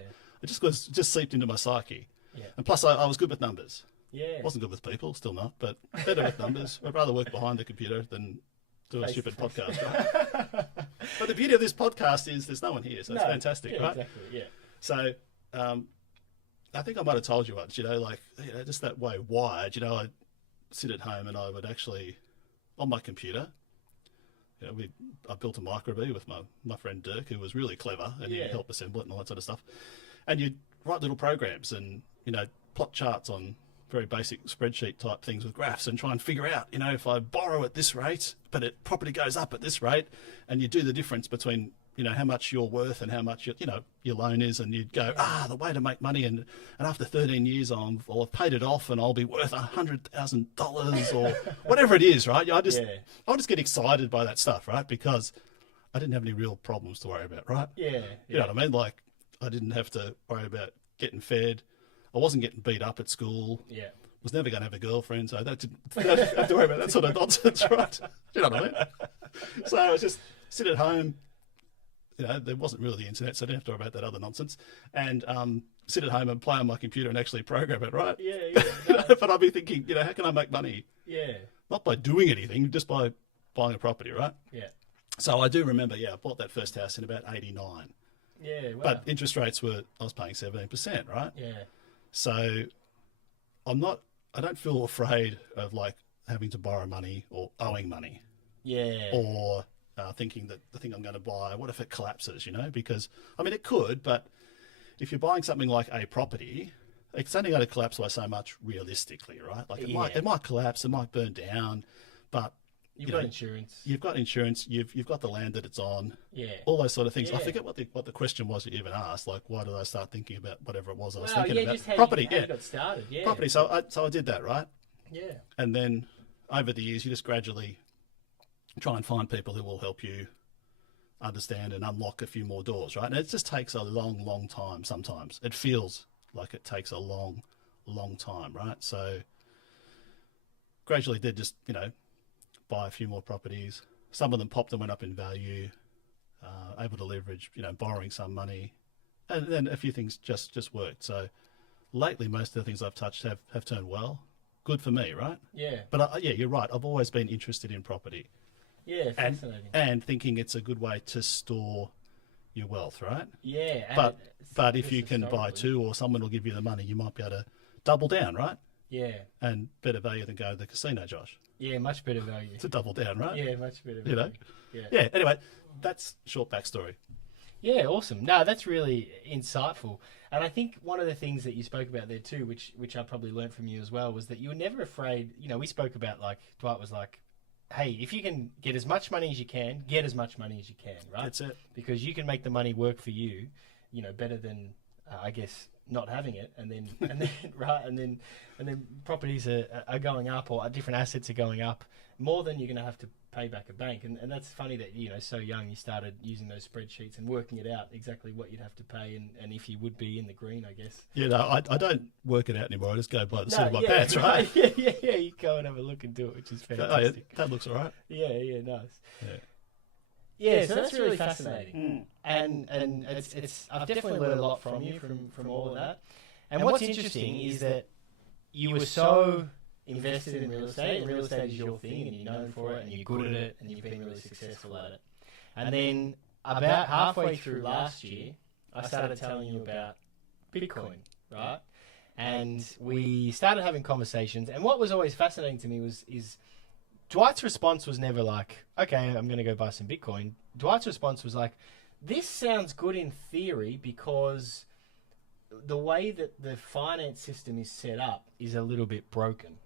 it just seeped into my psyche. Yeah. And plus, I was good with numbers. Yeah. Wasn't good with people, still not, but better with numbers. I'd rather work behind the computer than do a stupid podcast, right? But the beauty of this podcast is there's no one here, so it's fantastic, right? Exactly, yeah. So I think I might have told you once, just that way wired, I'd sit at home and I would actually, on my computer, I built a microbee with my friend Dirk, who was really clever, and he'd help assemble it and all that sort of stuff. And you'd write little programs and, plot charts on very basic spreadsheet type things with graphs and try and figure out, if I borrow at this rate, but property goes up at this rate, and you do the difference between, how much you're worth and how much your loan is, and you'd go, the way to make money, and after 13 years I'll have paid it off and I'll be worth $100,000 or whatever it is, right? I just get excited by that stuff, right? Because I didn't have any real problems to worry about, right? Yeah. You know what I mean? Like, I didn't have to worry about getting fed. I wasn't getting beat up at school. Yeah. Was never going to have a girlfriend, so I didn't have to worry about that sort of nonsense, right? You know what I mean? So I was just sit at home. There wasn't really the internet, so I didn't have to worry about that other nonsense. And sit at home and play on my computer and actually program it, right? Yeah. No. But I'd be thinking, how can I make money? Yeah. Not by doing anything, just by buying a property, right? Yeah. So I do remember, I bought that first house in about 89. Yeah, wow. But interest rates I was paying 17%, right? Yeah. So I don't feel afraid of like having to borrow money or owing money Yeah. or thinking that the thing I'm going to buy, what if it collapses, Because, I mean, it could, but if you're buying something like a property, it's only going to collapse by so much realistically, right? Like it might collapse, it might burn down, but You've got insurance. You've got insurance. You've got the land that it's on. Yeah. All those sort of things. Yeah. I forget what the question was that you even asked. Like, why did I start thinking about whatever it was I was Well, thinking about? just how Property. how you got started. Yeah. Property. So I did that, right? Yeah. And then over the years, you just gradually try and find people who will help you understand and unlock a few more doors, right? And it just takes a long, long time. Sometimes it feels like it takes a long, long time, right? So gradually did just buy a few more properties. Some of them popped and went up in value, able to leverage, borrowing some money. And then a few things just worked. So lately, most of the things I've touched have turned well. Good for me, right? Yeah. But yeah, you're right. I've always been interested in property. Yeah, fascinating. And thinking it's a good way to store your wealth, right? Yeah. But if you can buy two or someone will give you the money, you might be able to double down, right? Yeah. And better value than go to the casino, Josh. Yeah, much better value. To double down, right? Yeah, much better value. Yeah. Anyway, that's short backstory. Yeah, awesome. No, that's really insightful. And I think one of the things that you spoke about there too, which I probably learned from you as well, was that you were never afraid. We spoke about, like, Dwight was like, hey, if you can get as much money as you can, get as much money as you can, right? That's it. Because you can make the money work for you, better than, I guess, not having it, and then right, and then properties are going up, or different assets are going up more than you're going to have to pay back a bank. And that's funny that so young you started using those spreadsheets and working it out exactly what you'd have to pay and if you would be in the green, I guess. Yeah, no, I don't work it out anymore. I just go by the seat of my pants, right? Yeah. You go and have a look and do it, which is fantastic. That looks all right. Yeah, nice. Yeah. So that's really fascinating, and it's I've definitely learned a lot from you from all of that. And what's interesting is that you were so invested in real estate, and real estate is your thing, and you're known for it, and you're good at it, and you've been really successful at it. And then about halfway through last year, I started telling you about Bitcoin, right? And we started having conversations, and what was always fascinating to me is Dwight's response was never like, okay, I'm going to go buy some Bitcoin. Dwight's response was like, this sounds good in theory because the way that the finance system is set up is a little bit broken,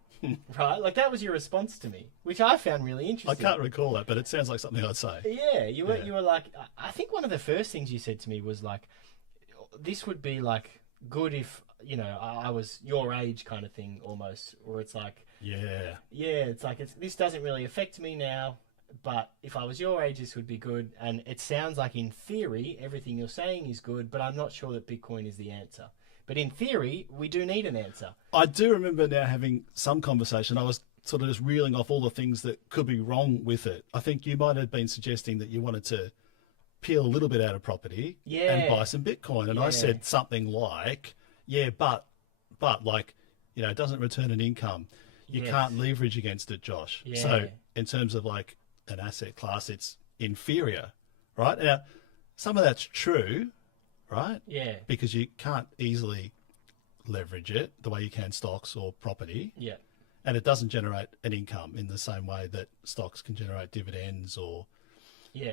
right? Like, that was your response to me, which I found really interesting. I can't recall that, but it sounds like something I'd say. Yeah, you were like, I think one of the first things you said to me was like, this would be like good if, I was your age kind of thing almost, or it's like, it's like, this doesn't really affect me now, but if I was your age, this would be good. And it sounds like in theory, everything you're saying is good, but I'm not sure that Bitcoin is the answer. But in theory, we do need an answer. I do remember now having some conversation. I was sort of just reeling off all the things that could be wrong with it. I think you might have been suggesting that you wanted to peel a little bit out of property and buy some Bitcoin. And I said something like, but like, it doesn't return an income. You can't leverage against it, Josh. Yeah. So in terms of like an asset class, it's inferior, right? Now, some of that's true, right? Yeah. Because you can't easily leverage it the way you can stocks or property. Yeah. And it doesn't generate an income in the same way that stocks can generate dividends or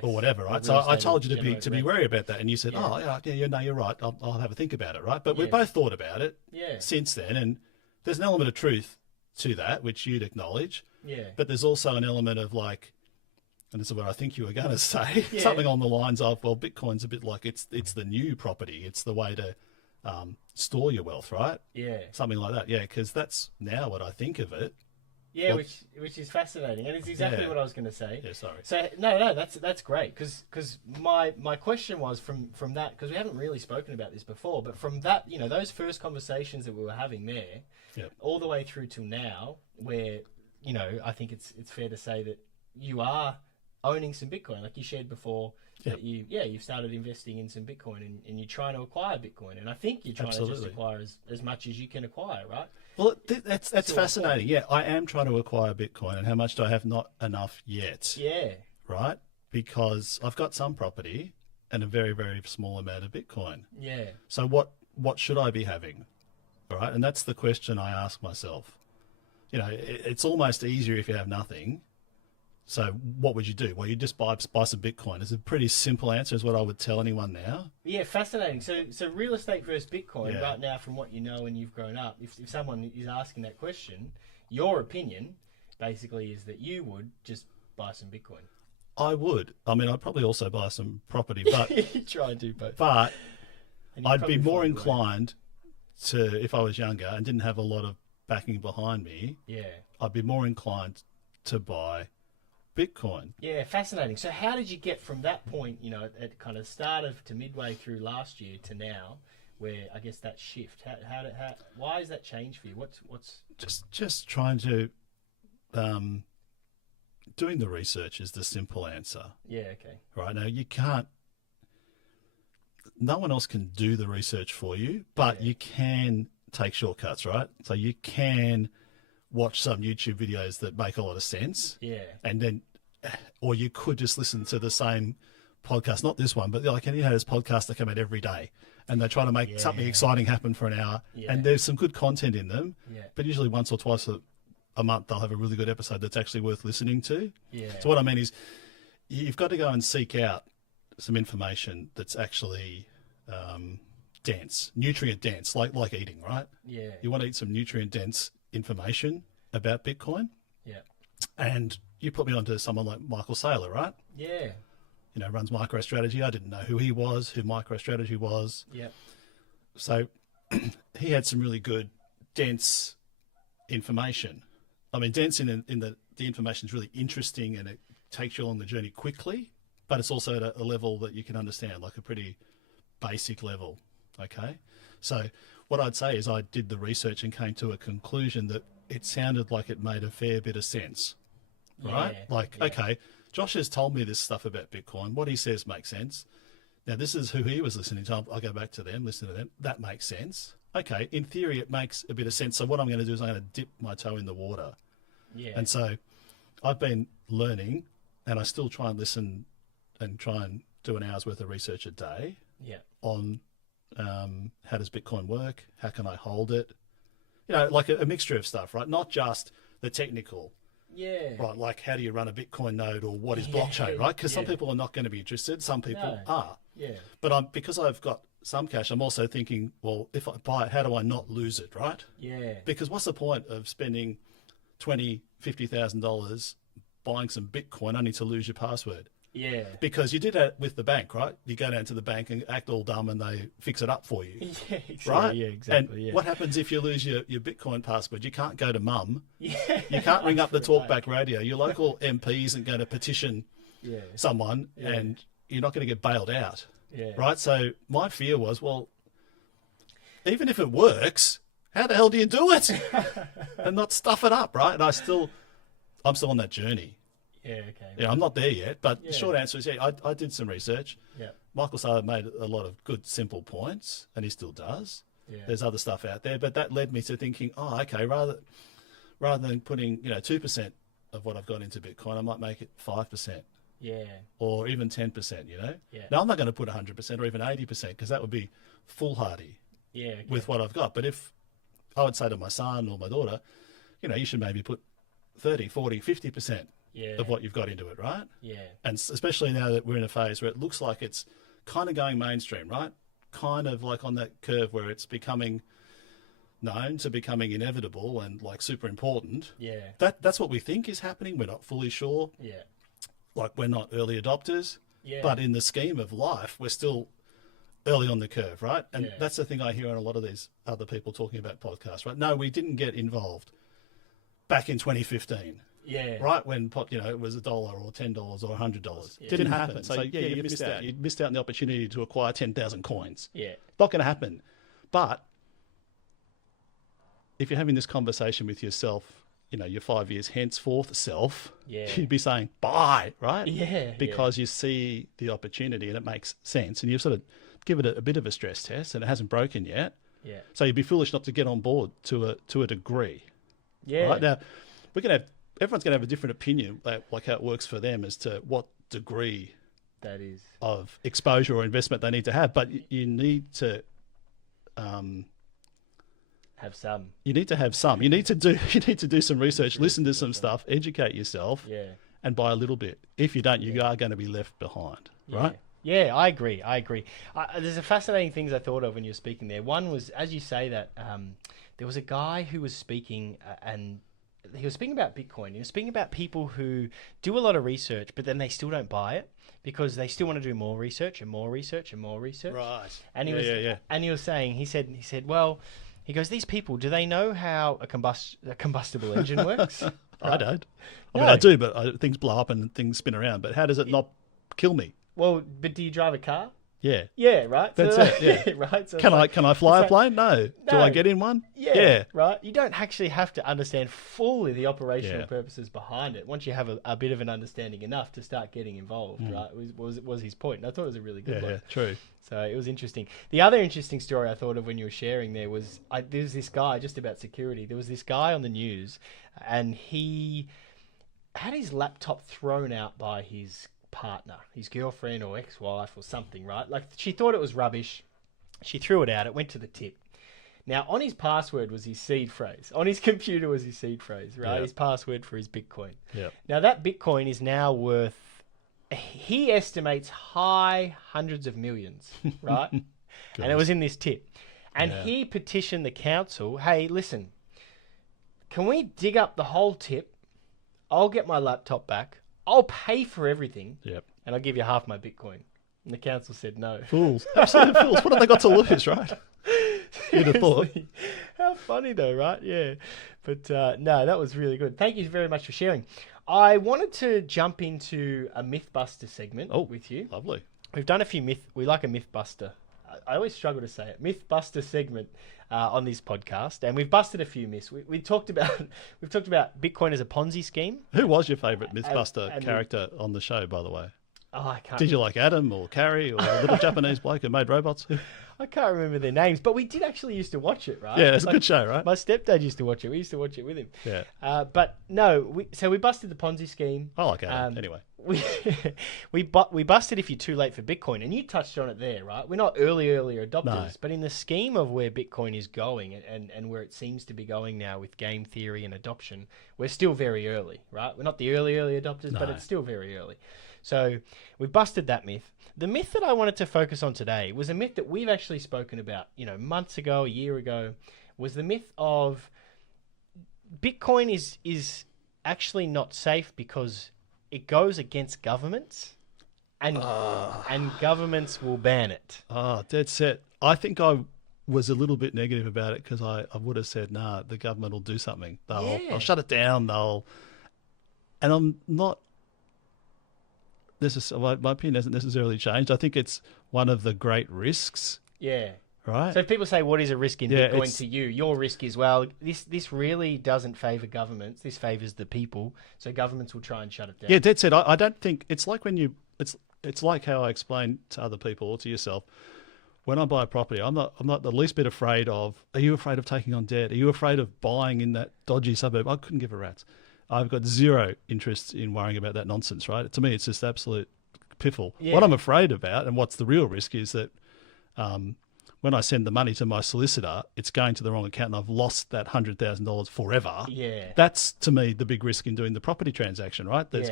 whatever, right? So I told you to be wary about that, and you said, you're right. I'll have a think about it, right? But we both thought about it since then, and there's an element of truth to that, which you'd acknowledge. Yeah. But there's also an element of like, and this is what I think you were going to say, something on the lines of, well, Bitcoin's a bit like it's the new property. It's the way to store your wealth, right? Yeah. Something like that. Yeah, because that's now what I think of it. Yeah, which is fascinating, and it's exactly what I was going to say. Yeah, sorry. So no, that's great, because my question was from that, because we haven't really spoken about this before, but from that, those first conversations that we were having there, all the way through till now, where I think it's fair to say that you are owning some Bitcoin, like you shared before. That you've started investing in some Bitcoin, and you're trying to acquire Bitcoin, and I think you're trying to just acquire as much as you can acquire, right? Well, that's fascinating. Yeah, I am trying to acquire Bitcoin, and how much do I have? Not enough yet. Yeah. Right? Because I've got some property, and a very, very small amount of Bitcoin. Yeah. So what should I be having? All right. And that's the question I ask myself. You know, it's almost easier if you have nothing. So what would you do? Well, you just buy some Bitcoin. It's a pretty simple answer is what I would tell anyone now. Yeah, fascinating. So real estate versus Bitcoin, Yeah. right now, from what you know and you've grown up, if someone is asking that question, your opinion basically is that you would just buy some Bitcoin. I would. I mean, I'd probably also buy some property, but You try and do both. but And you'd I'd probably be more find a way. inclined to, if I was younger and didn't have a lot of backing behind me, Yeah. I'd be more inclined to buy Bitcoin. Yeah, fascinating. So how did you get from that point, you know, at kind of start of to midway through last year to now, where I guess that shift? Why has that changed for you? What's Just trying to doing the research is the simple answer. Yeah, okay. Right now, you can't. No one else can do the research for you, but Yeah. you can take shortcuts, right? So you can watch some YouTube videos that make a lot of sense, Yeah. and then, or you could just listen to the same podcast, not this one, but like any those podcasts that come out every day, and they try to make something Yeah. exciting happen for an hour, Yeah. and there's some good content in them, Yeah. but usually once or twice a month they'll have a really good episode that's actually worth listening to. Yeah. So what I mean is, you've got to go and seek out some information that's actually dense, nutrient dense, like eating, right? Yeah. You want to eat some nutrient dense information about Bitcoin, Yeah. and you put me onto someone like Michael Saylor, right? Yeah. You know, runs MicroStrategy. I didn't know who he was, who MicroStrategy was. Yeah. So he had some really good, dense information. I mean, dense in the information is really interesting and it takes you along the journey quickly, but it's also at a level that you can understand, like a pretty basic level. Okay. So what I'd say is I did the research and came to a conclusion that it sounded like it made a fair bit of sense, right? Yeah. Like, Yeah. okay, Josh has told me this stuff about Bitcoin. What he says makes sense. Now, this is who he was listening to. I'll go back to them, listen to them. That makes sense. Okay, in theory, it makes a bit of sense. So what I'm going to do is I'm going to dip my toe in the water. Yeah. And so I've been learning, and I still try and listen and try and do an hour's worth of research a day Yeah. on how does Bitcoin work? How can I hold it? You know, like a mixture of stuff, right? Not just the technical, Yeah. right? Like how do you run a Bitcoin node or what is Yeah, blockchain, right? Because some yeah. people are not going to be interested. Some people No. are. Yeah. But because I've got some cash, I'm also thinking, well, if I buy it, how do I not lose it, right? Yeah. Because what's the point of spending $50,000 buying some Bitcoin only to lose your password? Yeah. Because you did that with the bank, right? You go down to the bank and act all dumb and they fix it up for you, Yeah. Exactly. right? Yeah. Exactly. And yeah. what happens if you lose your Bitcoin password? You can't go to mum. Yeah. You can't ring up the For a talkback radio. Your local MP isn't going to petition Yeah. someone Yeah. and you're not going to get bailed out, Yeah. right? So my fear was, well, even if it works, how the hell do you do it and not stuff it up, right? And I'm still on that journey. Yeah. Okay. Yeah, I'm not there yet, but Yeah. the short answer is, yeah, I did some research. Yeah. Michael Saylor made a lot of good, simple points, and he still does. Yeah. There's other stuff out there, but that led me to thinking, oh, okay, rather than putting 2% of what I've got into Bitcoin, I might make it 5% Yeah. or even 10%. Yeah. Now I'm not going to put 100% or even 80% because that would be foolhardy Yeah. Okay. with what I've got. But if I would say to my son or my daughter, you should maybe put 30, 40, 50% Yeah. of what you've got into it, right? Yeah. And especially now that we're in a phase where it looks like it's kind of going mainstream, right? Kind of like on that curve where it's becoming known to becoming inevitable and like super important. Yeah. That's what we think is happening. We're not fully sure. Yeah. Like we're not early adopters, Yeah. but in the scheme of life, we're still early on the curve, right? And Yeah. that's the thing I hear on a lot of these other people talking about podcasts, right? No, we didn't get involved back in 2015. Yeah. Right when it was $1 or $10 or $100, Yeah. didn't happen. So yeah, you missed out. You missed out on the opportunity to acquire 10,000 coins. Yeah. Not going to happen. But if you're having this conversation with yourself, your 5 years henceforth self, Yeah. you'd be saying buy, right? Yeah. Because you see the opportunity and it makes sense, and you sort of give it a bit of a stress test, and it hasn't broken yet. Yeah. So you'd be foolish not to get on board to a degree. Yeah. Right now, everyone's going to have a different opinion, like how it works for them as to what degree That is. of exposure or investment they need to have. But you need to Have some. You need to have some. You need to do some research, listen to some stuff, educate yourself, Yeah. and buy a little bit. If you don't, you are going to be left behind, right? Yeah, I agree. There's a fascinating things I thought of when you were speaking there. One was, as you say that, there was a guy who was speaking, and he was speaking about Bitcoin. He was speaking about people who do a lot of research, but then they still don't buy it because they still want to do more research and more research and more research. Right. And he and he was saying, he said, well, he goes, these people, do they know how a combustible engine works? I don't. I mean, I do, but things blow up and things spin around. But how does it not kill me? Well, but do you drive a car? Yeah. Yeah, right. That's it. Yeah. Right. So Can I fly a plane? No. Do I get in one? Yeah. Right. You don't actually have to understand fully the operational purposes behind it. Once you have a bit of an understanding enough to start getting involved, right? Was his point. And I thought it was a really good one. Yeah, true. So it was interesting. The other interesting story I thought of when you were sharing there was there was this guy just about security. There was this guy on the news, and he had his laptop thrown out by his partner, his girlfriend or ex-wife or something, right? Like, she thought it was rubbish. She threw it out. It went to the tip. Now, on his password was his seed phrase. On his computer was his seed phrase, right? His password for his Bitcoin. Yeah. Now, that Bitcoin is now worth, he estimates, high hundreds of millions, right? And it was in this tip. And he petitioned the council, hey, listen, can we dig up the whole tip? I'll get my laptop back. I'll pay for everything, and I'll give you half my Bitcoin. And the council said no. Fools. Absolute fools. What have they got to lose, right? You'd have thought. How funny, though, right? Yeah. But no, that was really good. Thank you very much for sharing. I wanted to jump into a Mythbuster segment with you. Lovely. We've done a few we like a Mythbuster. I always struggle to say it. Mythbuster segment on this podcast, and we've busted a few myths. We've talked about Bitcoin as a Ponzi scheme. Who was your favourite Mythbuster character on the show, by the way? Oh, I can't. Did you like Adam or Carrie or a little Japanese bloke who made robots? I can't remember their names, but we did actually used to watch it, right? Yeah, it's a good show, right? My stepdad used to watch it. We used to watch it with him. Yeah. But no, we busted the Ponzi scheme. I like Adam. Anyway. We busted if you're too late for Bitcoin, and you touched on it there, right? We're not early adopters, but in the scheme of where Bitcoin is going and where it seems to be going now with game theory and adoption, we're still very early, right? We're not the early adopters, but it's still very early. So we've busted that myth. The myth that I wanted to focus on today was a myth that we've actually spoken about, months ago, a year ago, was the myth of Bitcoin is actually not safe because it goes against governments and governments will ban it. Dead set. I think I was a little bit negative about it because I would have said, nah, the government will do something. They'll shut it down. And I'm not... my opinion hasn't necessarily changed. I think it's one of the great risks. Yeah. Right. So if people say, what is a risk in Bitcoin to you? Your risk is, well, this really doesn't favour governments. This favours the people. So governments will try and shut it down. Yeah, dead set. I don't think... It's like when it's like how I explain to other people or to yourself. When I buy a property, I'm not the least bit afraid of, are you afraid of taking on debt? Are you afraid of buying in that dodgy suburb? I couldn't give a rat's. I've got zero interest in worrying about that nonsense, right? To me, it's just absolute piffle. Yeah. What I'm afraid about, and what's the real risk, is that when I send the money to my solicitor, it's going to the wrong account and I've lost that $100,000 forever. Yeah. That's, to me, the big risk in doing the property transaction, right? That's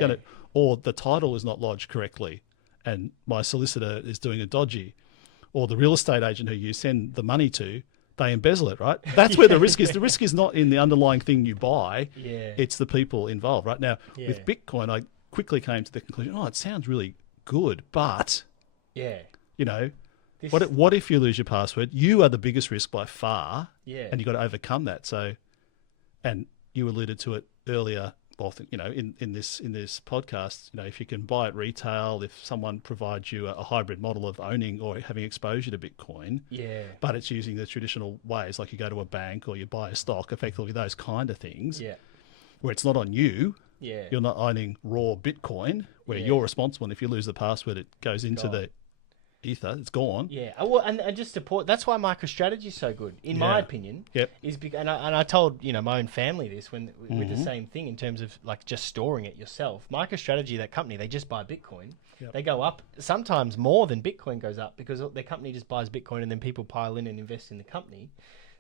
or the title is not lodged correctly and my solicitor is doing a dodgy, or the real estate agent who you send the money to, they embezzle it, right? That's where the risk is. The risk is not in the underlying thing you buy. Yeah. It's the people involved, right? Now, with Bitcoin, I quickly came to the conclusion, it sounds really good, but, what if you lose your password? You are the biggest risk by far, and you've got to overcome that. So, and you alluded to it earlier, well, in this podcast, if you can buy at retail, if someone provides you a hybrid model of owning or having exposure to Bitcoin, but it's using the traditional ways, like you go to a bank or you buy a stock, effectively those kind of things, where it's not on you. Yeah. You're not owning raw Bitcoin, where you're responsible. And if you lose the password, it goes into ether. It's gone. Yeah, well, and just support. That's why MicroStrategy is so good, in my opinion. Yep. And I told my own family this with the same thing in terms of like just storing it yourself. MicroStrategy, that company, they just buy Bitcoin. Yep. They go up sometimes more than Bitcoin goes up because their company just buys Bitcoin and then people pile in and invest in the company.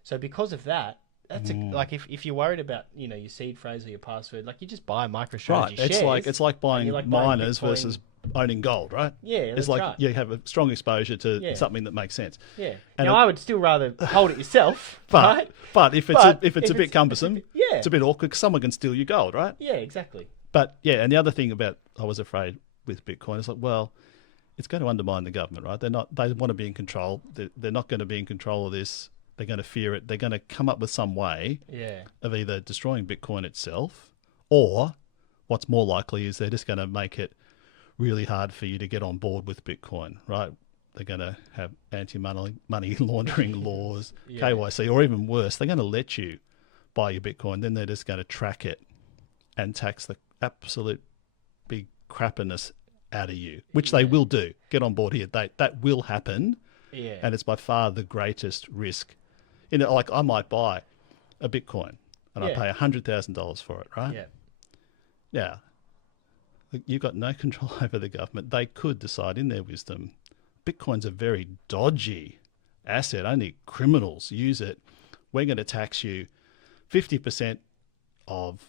So because of that. That's like if you're worried about your seed phrase or your password, like you just buy MicroStrategy shares. It's like buying miners Bitcoin. Versus owning gold, right? Yeah, it's that's like right. you have a strong exposure to something that makes sense. Yeah. And now I would still rather hold it yourself, but right? but if it's a bit cumbersome, it's a bit awkward. 'Cause someone can steal your gold, right? Yeah, exactly. But and the other thing about I was afraid with Bitcoin is like, well, it's going to undermine the government, right? They want to be in control. They're not going to be in control of this. They're going to fear it. They're going to come up with some way of either destroying Bitcoin itself, or what's more likely is they're just going to make it really hard for you to get on board with Bitcoin, right? They're going to have anti-money laundering laws, KYC, or even worse, they're going to let you buy your Bitcoin. Then they're just going to track it and tax the absolute big crappiness out of you, which they will do. Get on board here. That will happen. Yeah. And it's by far the greatest risk. Like I might buy a Bitcoin and I pay $100,000 for it, right? Yeah. Yeah. You've got no control over the government. They could decide in their wisdom, Bitcoin's a very dodgy asset. Only criminals use it. We're going to tax you 50% of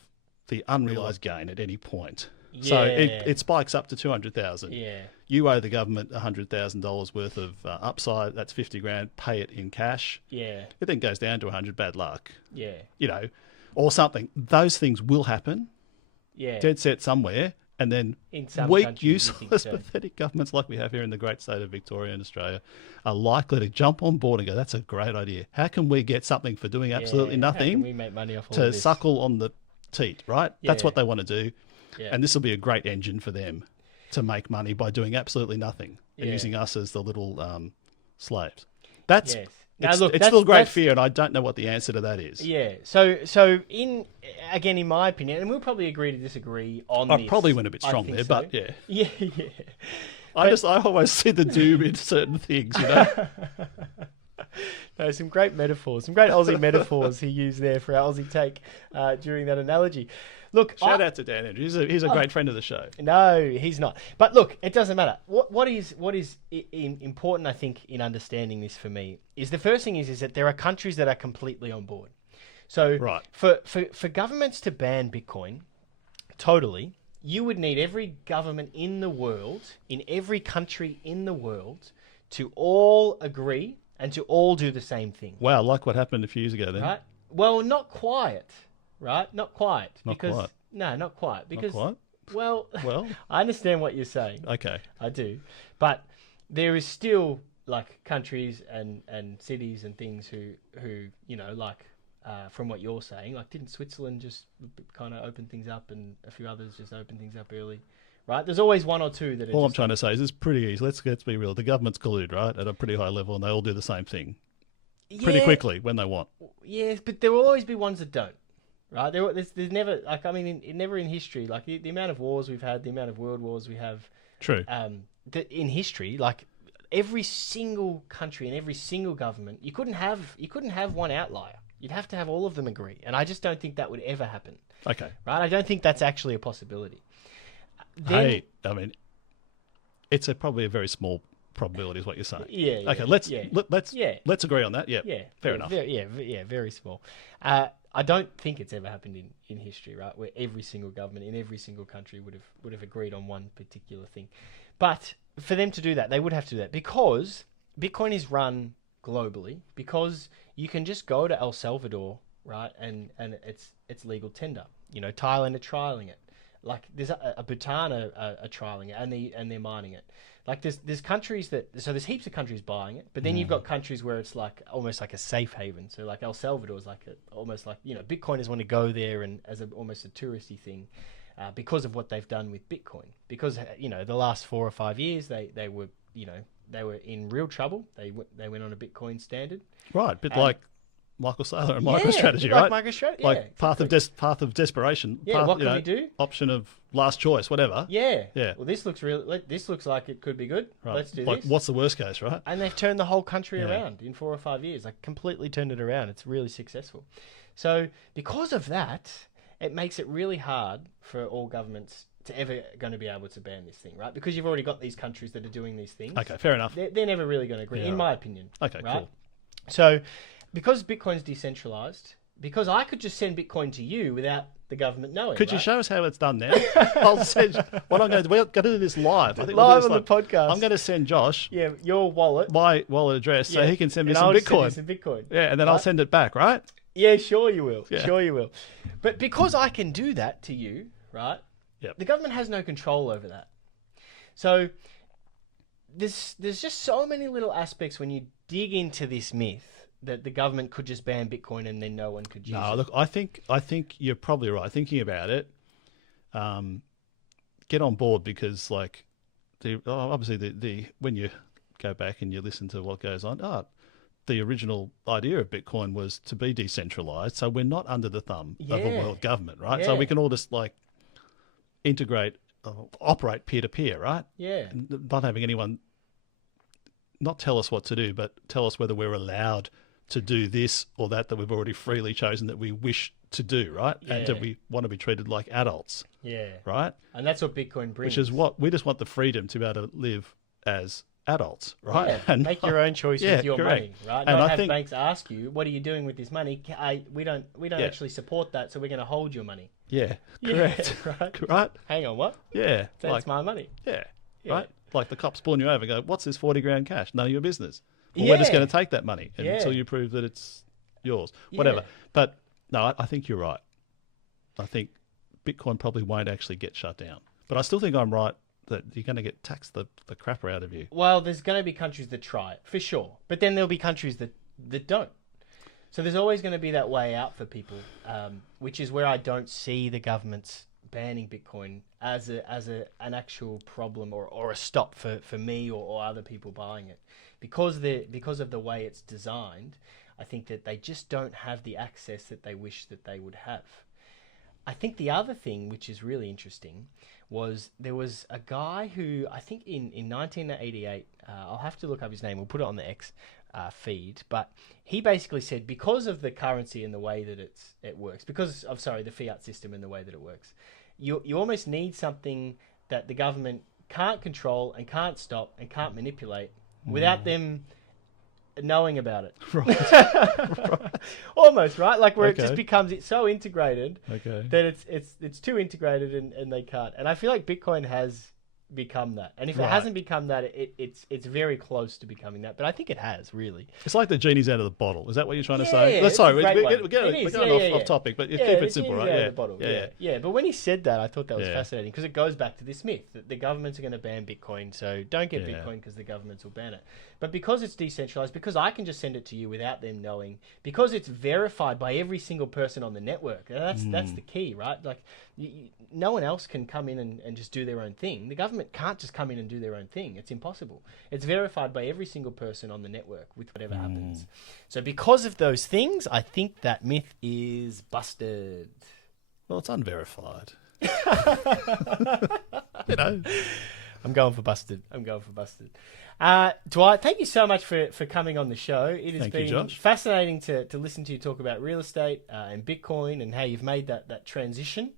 the unrealized gain at any point. Yeah. So it spikes up to 200,000. Yeah. You owe the government $100,000 worth of upside. That's 50 grand. Pay it in cash. Yeah. It then goes down to 100. Bad luck. Yeah. Or something. Those things will happen. Yeah. Dead set somewhere. And then in some weak, useless, pathetic governments like we have here in the great state of Victoria and Australia are likely to jump on board and go, that's a great idea. How can we get something for doing absolutely nothing? How can we make money off all to of this? suckle on the teat, right? That's what they want to do. Yeah. And this will be a great engine for them to make money by doing absolutely nothing and using us as the little slaves. That's it's still a great fear, and I don't know what the answer to that is. Yeah. So in my opinion, and we'll probably agree to disagree on this. I probably went a bit strong there, but yeah. Yeah. I always see the doom in certain things, No, some great metaphors, some great Aussie metaphors he used there for our Aussie take during that analogy. Look, shout out to Dan Andrews. He's a great friend of the show. No, he's not. But look, it doesn't matter. What is important, I think, in understanding this for me is the first thing is that there are countries that are completely on board. So for governments to ban Bitcoin totally, you would need every government in the world, in every country in the world, to all agree and to all do the same thing. Wow, like what happened a few years ago then. Right? Well, not quite. Right? Not quite. Not quite. No, not quite. Because, not quite? Well, well, I understand what you're saying. Okay. I do. But there is still like countries and cities and things who from what you're saying, like didn't Switzerland just kind of open things up and a few others just open things up early? Right? There's always one or two that are all I'm trying to say is it's pretty easy. Let's be real. The government's collude, right? At a pretty high level, and they all do the same thing pretty quickly when they want. Yes, but there will always be ones that don't. Right, there's never never in history, like the amount of wars we've had, the amount of world wars we have. True. In history, like every single country and every single government, you couldn't have one outlier. You'd have to have all of them agree, and I just don't think that would ever happen. Okay. Right, I don't think that's actually a possibility. It's probably a very small probability, is what you're saying. Yeah. Okay. Let's agree on that. Yeah. Yeah. Fair enough. Very small. I don't think it's ever happened in history, right? Where every single government in every single country would have agreed on one particular thing. But for them to do that, they would have to do that because Bitcoin is run globally. Because you can just go to El Salvador, right, and it's legal tender. Thailand are trialing it. Like there's a Bhutan are trialing it, and they're mining it. Like there's countries there's heaps of countries buying it, but then you've got countries where it's like almost like a safe haven. So like El Salvador is like almost like Bitcoiners want to go there and as almost a touristy thing, because of what they've done with Bitcoin. Because the last 4 or 5 years they were in real trouble. They went on a Bitcoin standard. Right, but like Michael Saylor and Yeah, MicroStrategy, like right? MicroStrategy, yeah, Like path of desperation. Yeah, path, what can we do? Option of last choice, whatever. Yeah. Yeah. Well, this looks really. This looks like it could be good. Right. Let's do Like, this. what's the worst case, right? And they've turned the whole country Yeah. around in 4 or 5 years. Like completely turned it around. It's really successful. So because of that, it makes it really hard for all governments to ever going to be able to ban this thing, right? Because you've already got these countries that are doing these things. Okay, fair enough. They're never really going to agree, Yeah, in right. my opinion. Okay, right? cool. So because Bitcoin's decentralized, because I could just send Bitcoin to you without the government knowing. Could you right? show us how it's done now? I'll send. What I'm going to do, we're going to do this live. I think we'll do Live this on the podcast. I'm going to send Josh Yeah, your wallet. my wallet address so Yeah. he can send me And some I'll just send you Bitcoin. some Bitcoin. Yeah, and then I'll Right? send it back, right? Yeah, sure you will. Yeah. Sure you will. But because I can do that to you, right? Yep. The government has no control over that. So there's just so many little aspects when you dig into this myth that the government could just ban Bitcoin and then no one could use No, it. look, I think you're probably right. Thinking about it, get on board because like obviously the when you go back and you listen to what goes on, the original idea of Bitcoin was to be decentralized, so we're not under the thumb of a Yeah. world government, right? So Yeah. we can all just like integrate, operate peer to peer, right? Yeah. Not having anyone not tell us what to do, but tell us whether we're allowed to do this or that we've already freely chosen that we wish to do, right? And Yeah. that we want to be treated like adults, Yeah. right? And that's what Bitcoin brings. Which is what we just want the freedom to be able to live as adults, right? Yeah, And make your own choice Yeah, with your correct. money, right? And Not I have think- banks ask you, "What are you doing with this money?" We don't Yeah. actually support that, so we're going to hold your money. yeah, Yeah, correct, right. right? Hang on, what? Yeah, That's like my money. yeah, Yeah. right. Like the cops pulling you over, and go, "What's this 40 grand cash? None of your business." Well, we're just Yeah. going to take that money until Yeah. you prove that it's yours, whatever. Yeah. But no, I think you're right. I think Bitcoin probably won't actually get shut down. But I still think I'm right that you're going to get taxed the crapper out of you. Well, there's going to be countries that try it, for sure. But then there'll be countries that don't. So there's always going to be that way out for people, which is where I don't see the governments banning Bitcoin as an actual problem or a stop for me or other people buying it. Because of the way it's designed, I think that they just don't have the access that they wish that they would have. I think the other thing, which is really interesting, was there was a guy who, I think in 1988, I'll have to look up his name, we'll put it on the X feed, but he basically said because of the currency and the way that it works, because of, the fiat system and the way that it works, you almost need something that the government can't control and can't stop and can't manipulate without them knowing about it. Right. Almost, right? Like where it Okay. just becomes so integrated Okay. that it's too integrated and they can't. And I feel like Bitcoin has become that. And if it Right. hasn't become that, it's very close to becoming that. But I think it has, really. It's like the genie's out of the bottle. Is that what you're trying to Yeah, say? it's Sorry, a great we're one. going It is, off yeah. topic, but keep the it simple, genie's right? out Yeah. of the bottle. Yeah. Yeah. But when he said that, I thought that was Yeah. fascinating because it goes back to this myth that the governments are going to ban Bitcoin. So don't get Yeah. Bitcoin because the governments will ban it. But because it's decentralized, because I can just send it to you without them knowing, because it's verified by every single person on the network. And that's the key, right? Like no one else can come in and just do their own thing. The government can't just come in and do their own thing. It's impossible. It's verified by every single person on the network with whatever happens. So because of those things, I think that myth is busted. Well, it's unverified. You know. I'm going for busted. Dwight, thank you so much for coming on the show. It has Thank you, been Josh. fascinating to listen to you talk about real estate and Bitcoin and how you've made that transition.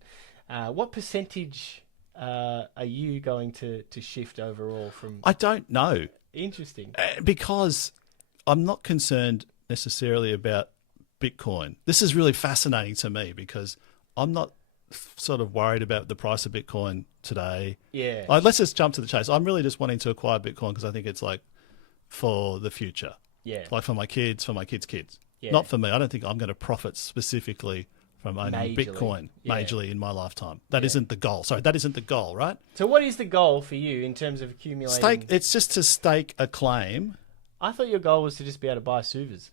What percentage are you going to shift overall from... I don't know. Interesting. Because I'm not concerned necessarily about Bitcoin. This is really fascinating to me because I'm not sort of worried about the price of Bitcoin today. Yeah. Let's just jump to the chase. I'm really just wanting to acquire Bitcoin because I think it's like for the future, Yeah. like for my kids' kids. Yeah. Not for me. I don't think I'm going to profit specifically from owning Majorly. Bitcoin Yeah. majorly in my lifetime. That isn't the goal. Sorry, that isn't the goal, right? So what is the goal for you in terms of accumulating... It's just to stake a claim. I thought your goal was to just be able to buy Suvas.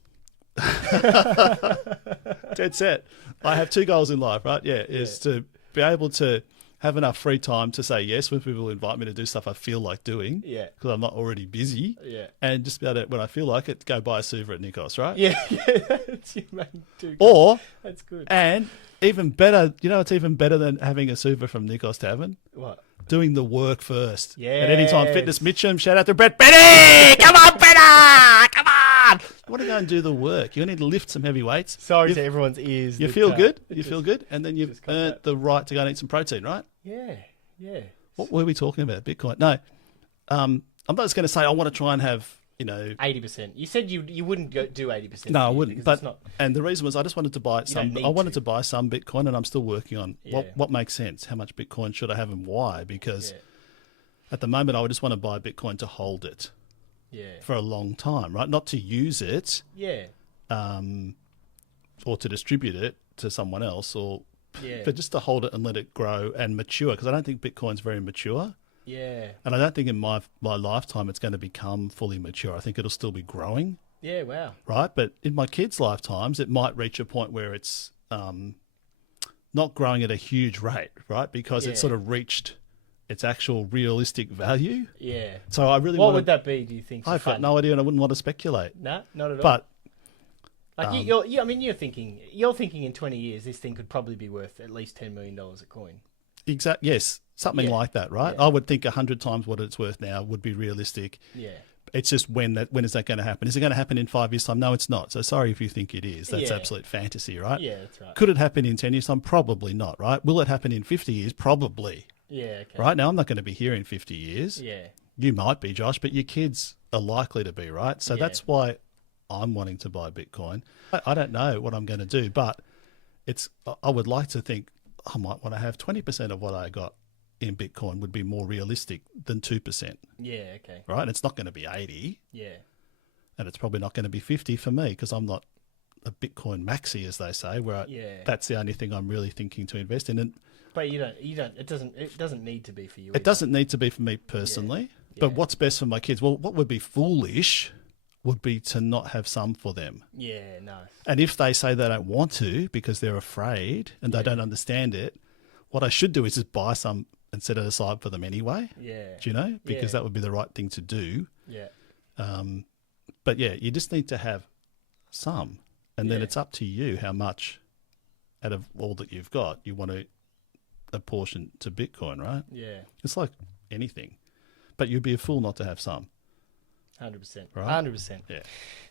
Dead set. I have two goals in life, right? Yeah, is to be able to have enough free time to say yes when people invite me to do stuff I feel like doing. Yeah. Because I'm not already busy. Yeah. And just be able to, when I feel like it, go buy a Suva at Nikos, right? Yeah. That's your main two. Or, that's good. and even better, it's even better than having a Suva from Nikos Tavern? What? Doing the work first. Yes. At Anytime Fitness Mitchum, shout out to Brett Benny! Come on, Benny! Come on! You want to go and do the work. You need to lift some heavy weights. Sorry to everyone's ears. You feel good. You feel good. And then you've earned the right to go and eat some protein, right? Yeah. Yeah. What were we talking about? Bitcoin? No. I'm not just going to say I want to try and have, 80%. You said you wouldn't do 80%. No, I wouldn't. But it's not... and the reason was I just wanted to buy some. I wanted to buy some Bitcoin, and I'm still working on what makes sense. How much Bitcoin should I have and why? Because at the moment, I would just want to buy Bitcoin to hold it. Yeah. For a long time, right? Not to use it. Yeah. Or to distribute it to someone else, but just to hold it and let it grow and mature. Because I don't think Bitcoin's very mature. Yeah. And I don't think in my lifetime it's going to become fully mature. I think it'll still be growing. Yeah, wow. Right? But in my kids' lifetimes, it might reach a point where it's not growing at a huge rate, right? Because it's sort of reached its actual realistic value. Yeah. So I really What would that be, do you think? I've got no idea and I wouldn't want to speculate. No, not at all. But you're thinking in 20 years this thing could probably be worth at least $10 million a coin. Yes, something like that, right? Yeah. I would think 100 times what it's worth now would be realistic. Yeah. It's just when is that going to happen? Is it going to happen in 5 years' time? No, it's not. So sorry if you think it is. That's absolute fantasy, right? Yeah, that's right. Could it happen in 10 years' time? Probably not, right? Will it happen in 50 years? Probably. Yeah, okay. Right? Now, I'm not going to be here in 50 years. Yeah. You might be, Josh, but your kids are likely to be, right? So that's why I'm wanting to buy Bitcoin. I don't know what I'm going to do, but I would like to think I might want to have 20% of what I got in Bitcoin would be more realistic than 2%. Yeah, okay. Right? And it's not going to be 80. Yeah. And it's probably not going to be 50 for me because I'm not a Bitcoin maxi, as they say, where that's the only thing I'm really thinking to invest in. And but you don't, it doesn't need to be for you. It doesn't need to be for me personally, but what's best for my kids? Well, what would be foolish would be to not have some for them. Yeah, no. And if they say they don't want to because they're afraid and they don't understand it, what I should do is just buy some and set it aside for them anyway. Yeah. Do you know? Because that would be the right thing to do. Yeah. But yeah, you just need to have some. And then it's up to you how much out of all that you've got you want to apportion to Bitcoin, right? Yeah. It's like anything. But you'd be a fool not to have some. 100%. Right? 100%. Yeah.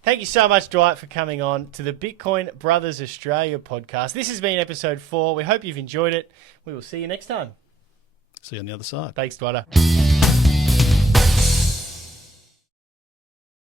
Thank you so much, Dwight, for coming on to the Bitcoin Brothers Australia podcast. This has been episode 4. We hope you've enjoyed it. We will see you next time. See you on the other side. Thanks, Dwight.